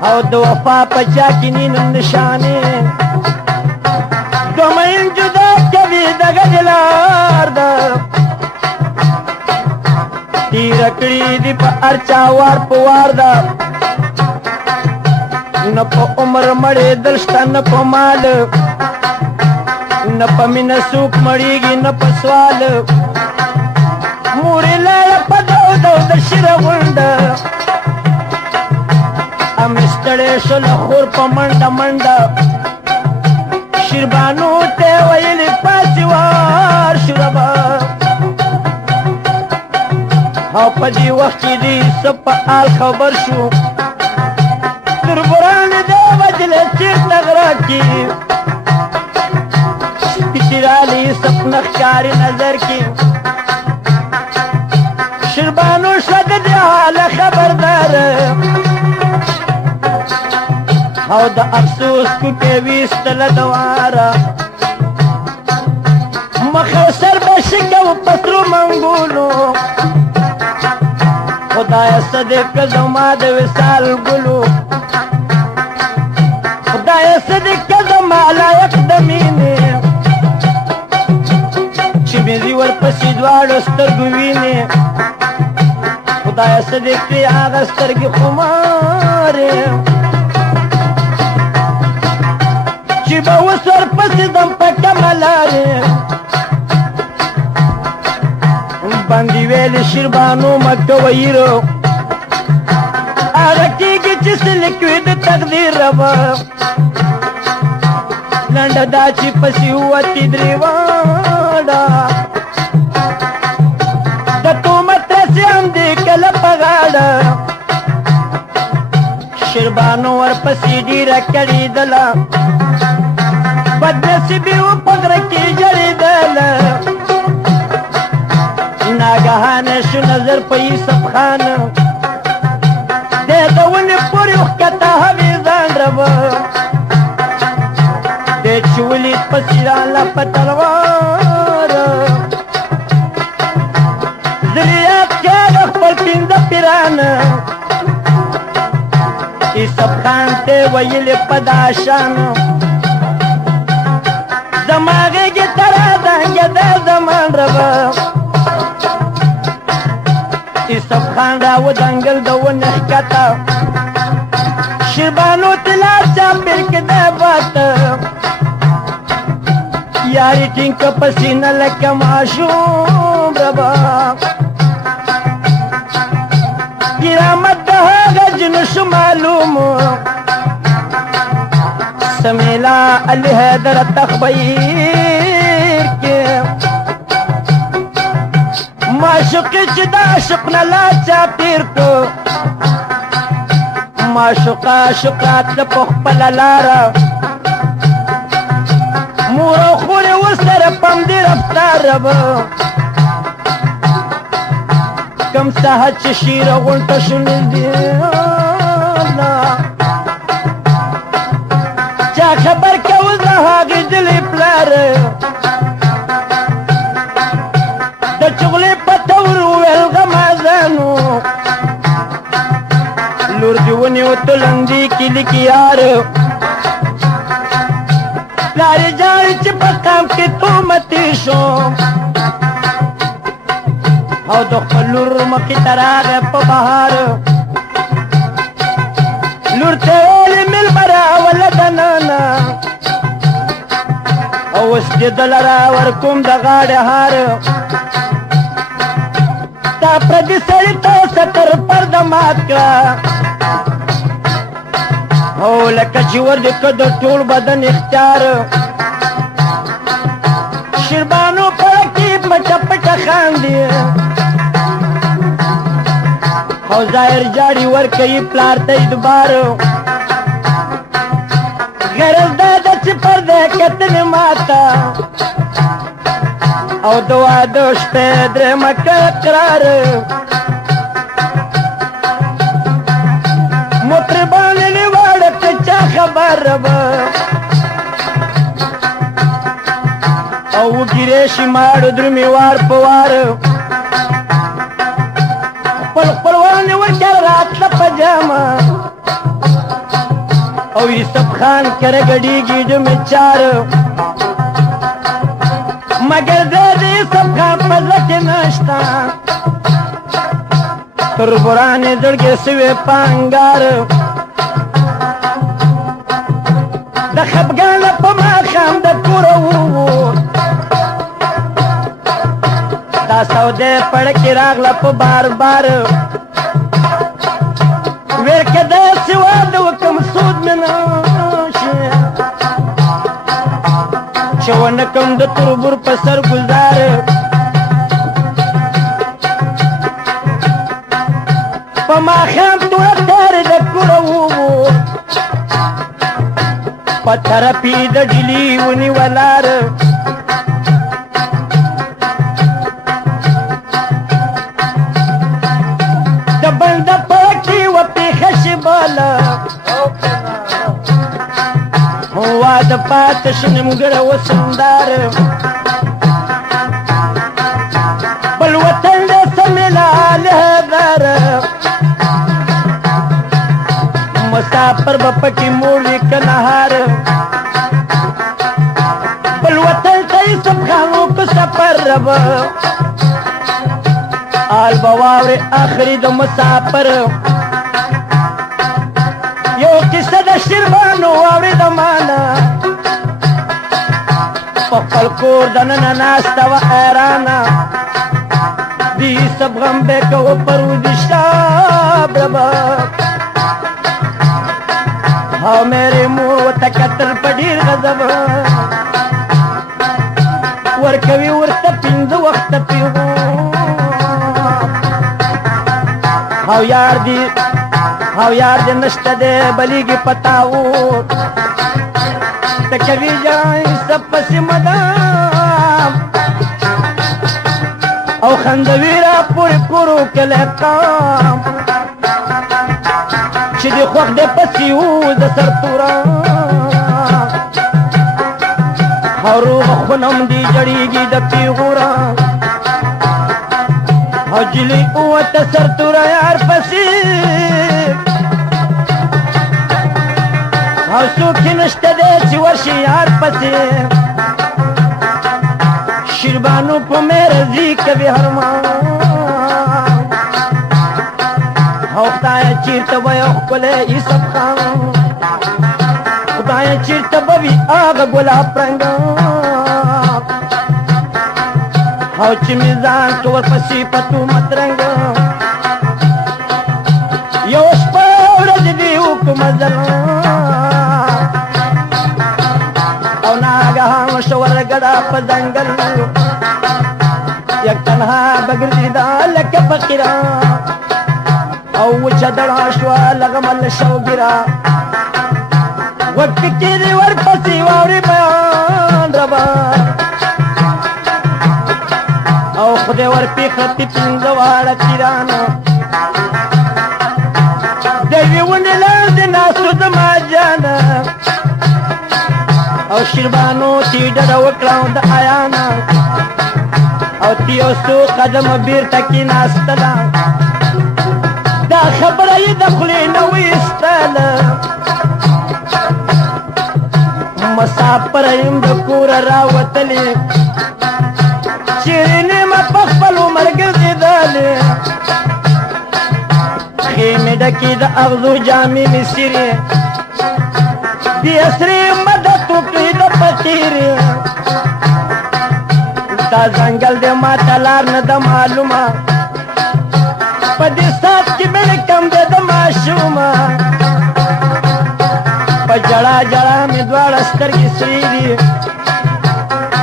او د وفا په چا کې نی نن نشانې دوه مین جدا کوي دغه دلار ده تېره کړي دي په هر چا وار په وار ده نه په عمر مړېدل شته نه په مال نه په مینه څوک مړېږي نه په سوال مورې لاړه په دو دو د شیره غونډه امې ستړې شوله خور په منډه منډه شیربانو ته ویلې پاسې وار شو ربه او په دې وخت کې دې څه په حال خبر شو تربران دې وجلې چېرته غره کې سپېڅلي سپنه ښکاري نظر کې شیربانو شوه د دې حاله خبردار او د افسوس کوکې ویستله دواره مخه سر به شکه و په سرو منګولو خدایه څه دې که زما د وصال ګلو خدایه څه دې که زما لایق د مینې چې مې ځي ورپسې دواړو سترګو وینې خدایه څه دې کړې هغه سترګې خمارې چې به اوس ورپسې ځم په کمه لارې باندې ویلې شیربانو مه کوه ییرو هغه کېږي چې څه لیکوي د تقدیر ربه لنډه دا چې پسې ووتې درې واړه د تهمت رسې هم دې کله په غاړه شیربانو ورپسې ډېره کړېدله بدنصیبي و په غره کې جړېدله ناګهانه شو نظر په یوسف خان دی د ونې پورې وښکته هوې ځان ربه دی چې ولې شهید پسیراله په تلوار زریات کې د خپل پنځه پیرانه یوسف خان ته ویلې په دا شان زما غېږې ته رادانګېده زمان ربه یوسف خان راودانګل د ونې ښکته شیربانو طلا چاپېر کې دی باته یاري ټینګ که په سینه لکه ماشوم ربه قیامت د هغه جنو شو معلوم سمیلا علی حیدر تخبیر کې معشوقې چې د عاشق نه لا چاپېر کو معشوقه شقات له په خپله لاره مور او خور یې ورسره پم دې رفتار ربه کم ساحت چې شیره غونټه شو نږدې چا خبر کوه د هغې جلې پلار د چغلې پته ور وویل غمازانو لور دې ونیو تلندې کلي کې یار پلار یې جاړي چې په قام کې تومتې شو او د خپل لور مخې ته راغی په بهار لور ته ویلې مېلمه راوله دننه او اوس دې دله راورکوم د غاړې هار تا پردي سړي ته ستر پرده مات کړه او لکه چې ور دې که د ټول بدن اختیار شیربانو پړکې پټه پټه خاندي او ظاهر جاړي ورکوي پلار ته اعتبار غرض دا ده چې پرده کتنې ماته او د واده شپې درېمه که قرار مطربان یې واړه که چا خبر به او وګیرې شي ماړو درومې وار په وار خپل خپلوان یې ورکړه راتله په جامه او یوسف خان کره ګډېږي ډمې چار مګر دی د یوسف خان په زړه کې نشته تربوران یې زړګې سوې په انګار د خفګانه په ماښام د کوره ووت دا سودې پړکې راغله په بار بار ویل که داسې واده وکړم سود مې نه شي چې ونه کړم د تربور په سر ګزار په ماښام توره تارې د کوره ووت په طرف یې د ډیلي ونیولار د بنده پړکې وپېښه شي باله واده پاته شي نیمګړی وسندار بل وطن د سمیلا لهدار مسافر به پکې موړي که نهار بل وطن ته یوسف خان وکړو سفر ربه آل به واورې آخري د مسافر یو کیسه د شیربانو واورې د مانه په خپل کور دننه ناسته وه حیرانه د یوسف غم به یې کوه پر ودشاب ربه او میرې مور ورته کتل په ډېر غضب ورکوي ورته پنځه وخته پیغام او یار دې نشته دی بلیږي په تاوت ته کوي جای سب پسې مدام او خندوي را پورې کورو کلی قام چې دې خوښ دی پسې و د سر توره او روغ خونم دی جړیږي د پیغورا او جلی اوته سر تور یار پسې او څوک نشته دی چې ورشي یار پسې شیربانو په مرضی کوي هرمان او خدای چیرته وای خپله یوسف خان خدای چیرته به وي هغه ګلاب رنګ او چې مې ځان ته ورپسې په تومت رنګ یو شپه ورځ دې وکړم ځل او ناګهان شو ورګډه په ځنګل یک تنها بګرځېدا لکه فقیره او وچه دړه شوه لږه مل شوګیره وپکې دې ورپسې واورې بیان ربا او خدای ورپېښتې پنځه واړه پیرانه د یوې ونې لاندې ناستو زما جانه او شیربانو تی ډډه وکړه د آیانه او تی یو څو قدمه بېرته کېناستله دا خبره یې د خولې نه ویستله مسافر یم د کوره راوتلې چیرې نیمه په خپل عمر ګرځېدلې خیمې ډکې د اغزو جامې مې څیرې د اسرې مدد وکړې د فقیرې دا ځنګل دی ماته لار نه ده معلومه په دې ساعت کې مې کم دی د ماشومه په جړا جړا مې دواړه سترګې سرې دي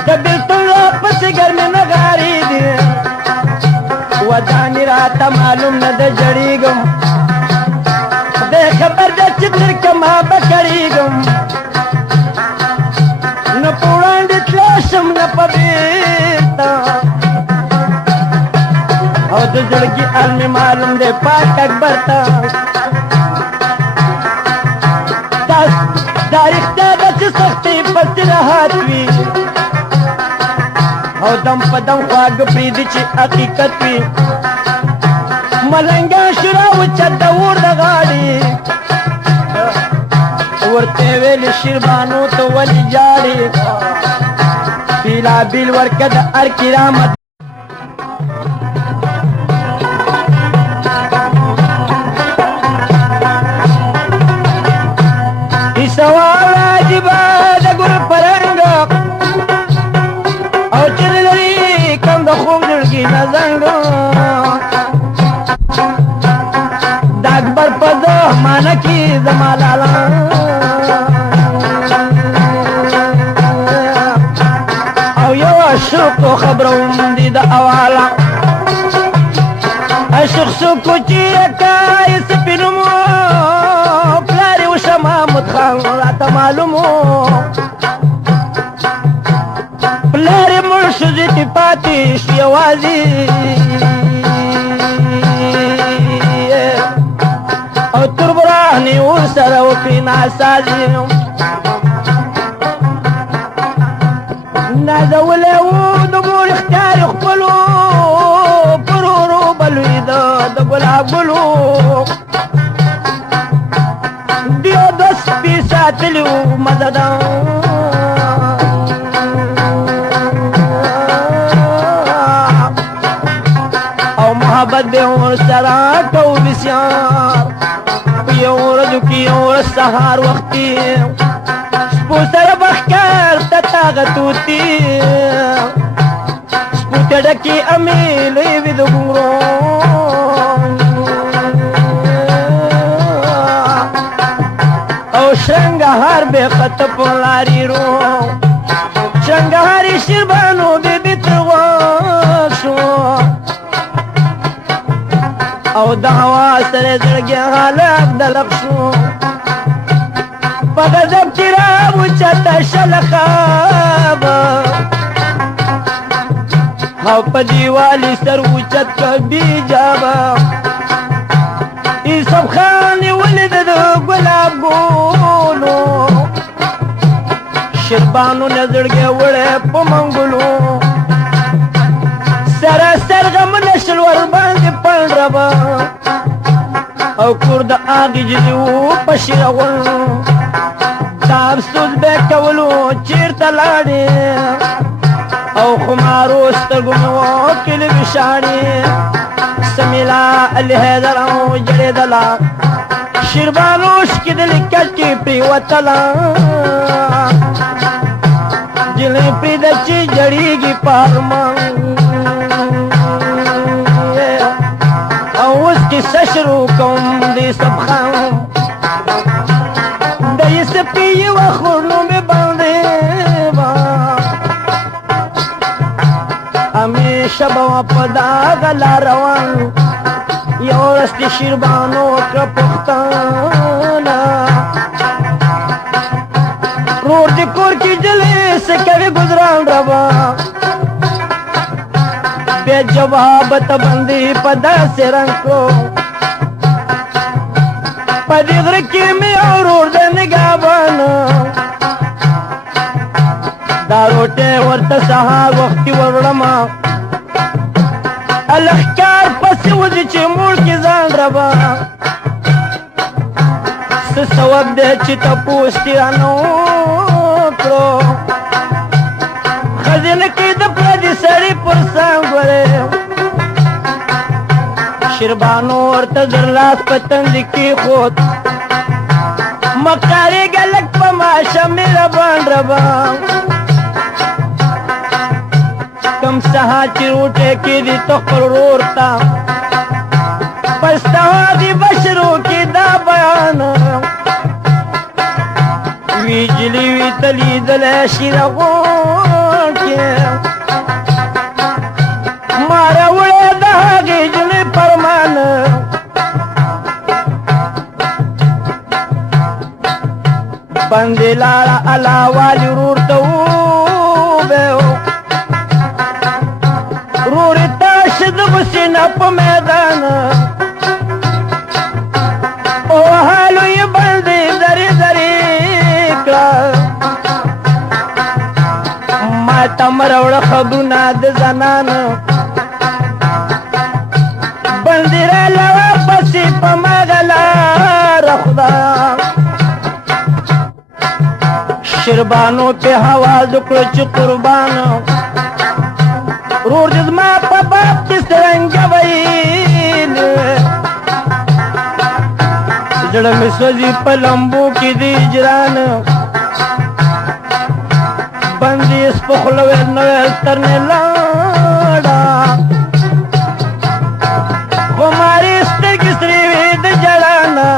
د بېلتون راپسې ګرمې نغارې دي ودانې راته معلوم نه ده جړېږم خدای خبر ده چې تر کما به کړېږم نه په وړاندې تلا شم نه په بېرته او د زړګي حال مې معلوم دی پاک اکبر ته دا رښتیا ده چې سختۍ پسې راحت وي او دم په دم خواږه پرېږدي چې حقیقت وي ملنګان شورا وچت د اور د غاړې ورته ویلې شیربانو ته ولې جاړې بېلابېل ورکه د هر کرامت سوال عجیبه د ګل پرنګ او چیرې لري کم د خوب زړګي نه زنګ د اکبر په زمانه کې زما لالا او یو عشق خبروم دي د اواله عشق سوکو چې یکای سپینمو محمد خان راته معلومو پلار یې مړ شو زه ترې پاتې شو یوازې او تر برهنې ورسره وکړې ناسازي نازولی و د مور اختیار خپلو پر ورو بلوېده د ګلاب ګلو ساتلو مددا او محبت به ورسره کوو بسیار په یو ورځو کې یو ورځ سهار وختي سپو سره به ښکار ته تاغه توتي سپو ته ډکې امې لوی وي د ګونګرو شنگهار به خط پلاری رو شنگهاری شیربانو بی بیترغوان شو او د هوا سره زړګي حالت دلق شو په غضب کې راوچته شله خواب او په دیوالي سر اوچت که بیجابه یوسف خان یې ولید د ګلاب ګولو شربانو نزړګي وړه په منګلو سره سرغم نشل ور باندې پړ ربا او کور د اغي جدو پشیرول تاب سود به کولو چیرته لاړې او خمارو سترګو کلی بشاړې سمیلا الهدر او جړې دلا شربانوش کې د لیکل کې پریوتلا جلې پری د چې جړېږي پارمان او اوس کې سشرو کوم دې سب خام د یې سپي وخورلو مې باندې با همیشه به په دغه لار روان یو ورځ د شیربانو کړه پښتانه رور د کور کې جلې څه کوي ګزران ربا بیا جواب ته باندې په داسې رنګ کړو په دې غره کې مې ورور د نګهبانه دا روټې ورته سهار وختي وروړمه الحکار پس وځي چې مور کې ځان ربا څه ثواب دی چې تپوس تیرانو کړو خزینه کې د پردي سړي پر څنګ ورې شربانو ورته زر لاس په تندي کې خود مکارېږه لږ په ماشه مهربان ربا کم سها چې روټې کې دي تو خپل ورور ته پستا دي بشرو کې دا بیان ویجلی وی تلی دل شیرغون کې مارا وړه د هغې جنې پرمان باندې لاړه الله والي ورور ته وبهو روري تاش د غسینا په میدان او حالو یې باندې درې درې کړه ما تمر وړه خبرونه د زنان باندې را لوا پسې په مغلا رخدا شربانو په هوا ذکر چې قربان رور دې ما په باب کې څنګه ویل زړه مې سوځي په لمبو کې دې جران باندې سپخلو نو ترنه لاړه خماري سترګې سرې د جړانا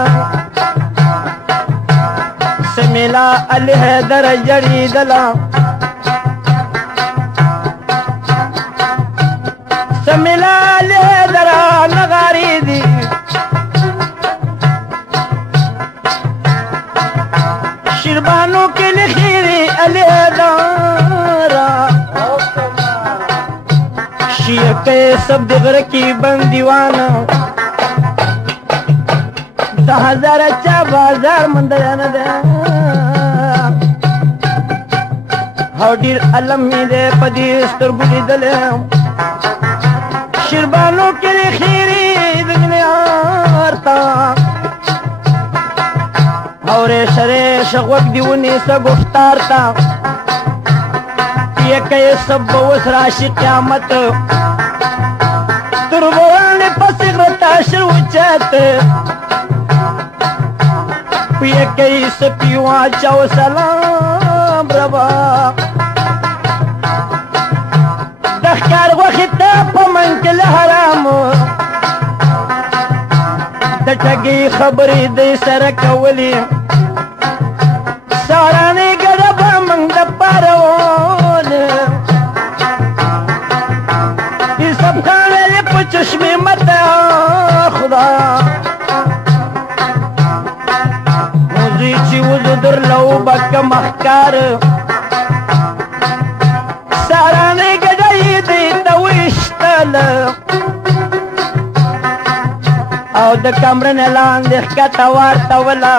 سمیلا الهدر جړې دلا سمیلا الهدر نغاري دي شربانو کې لخيري الهدر شیعه کې سب دغره کې بندیوانا د هزار چا بازار مندانه ده هاو ډیر علم می ده پدې سترګو لیدلې شربانو کې لخيري دنیا ورتا اور شرے شغوک دیونی سا گفتار تا یہ کئی سب بوس راشی قیامت تربوان پسیغ تاشر وچات یہ کئی سپیوان چاو سلام ربا دخکار وخطا پمنکل حرام دټګي خبرې دې سره کولې سارانه ګډه منګ د پرون دې سب خاله په چشمه متا خدا موزي چې وذر لو بک مخکار سارانه ګډه دې توشتل او د کمرن لاندې ښکته ورته ولا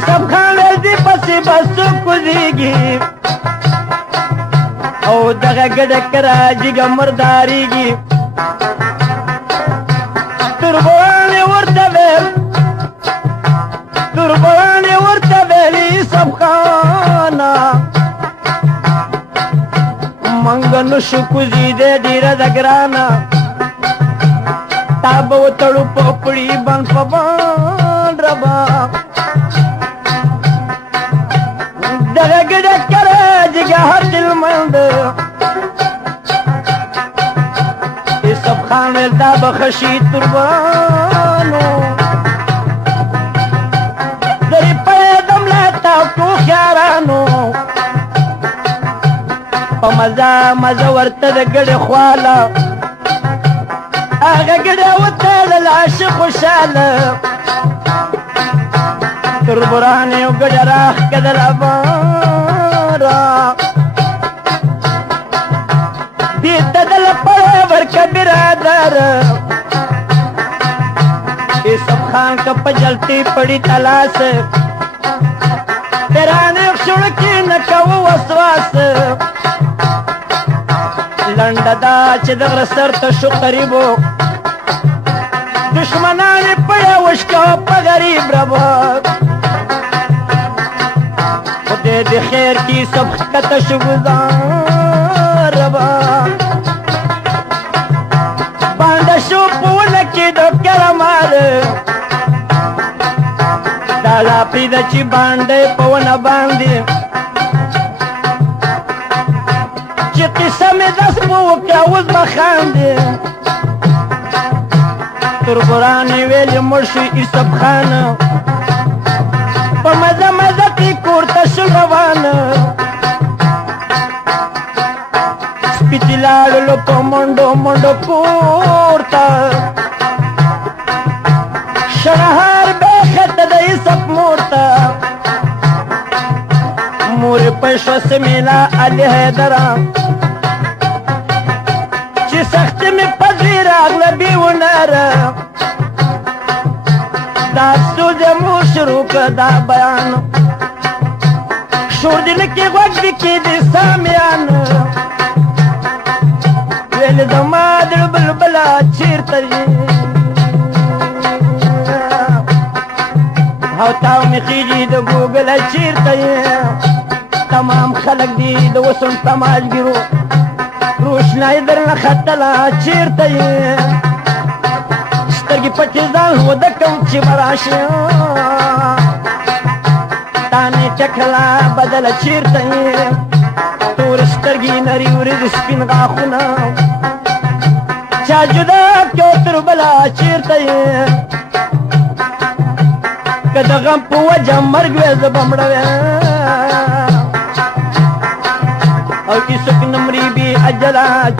सब खाने दी पसी बस कुजीगी ओ दगा गड़क राजिगा मर्दारीगी तुरबोने उर्तवेली सब खाना मंगन शुकुजी दे दीरा दगराना ताब वो तड़ू पोपड़ी बन पवन रबा दगा गड़क राजिगा हर दिल मंद सब खाने दा बखशी तुरबानो दरी पैदम लेता को ख्यारानो मजा मजा वर्तद गड़ ख्वाला आगा गड़ वतल लाश खुशाल तुरबराने गड़ राख कदल अबारा दल पर बिरादर ये सब खान का पजलती पड़ी तलाश तेरा ने सुन की न कहो वसवास लंडदा चिदर सर तो शु करीबो दुश्मना ने पड़ा उसका पगरीब रबो दे दे खैर की सब कतश गुजार रबा दाला पिदची बांडे पवन बांधे चिकित्सा में 10 क्या उस बखांदे तुरबुरानी वेली मुर्शी इसब खान मजा मजा की कुर्ता शुगवान पिचिलाडलो मोंडो मोंडो कुर्ता शहर बेखत दई सब मूर्ता मोरे पैसों से मिला अली हैदरा ची सख्त में पजीर अगलबी उनर दासु जमू शुरू कदा बयान शोर दिल के वक्त की दिशा में आना वेल दमादर बुलबुला चीर तरी हाउताव में खीजी दो गूगल चीर तरी तमाम खलक दी दो सुन तमाज गिरो रोशना इधर न खतला चीर तरी स्टरगी पट्टीदान हो दकम ची बराशी ताने चखला बदल चीर तरी स्टरगी नरी उरिद स्पिन गाखुना चा जुदा क्यों तुरबला चीरते कदगम पुआ जमर गए जबमड़वे और की सुख नमरी भी अजला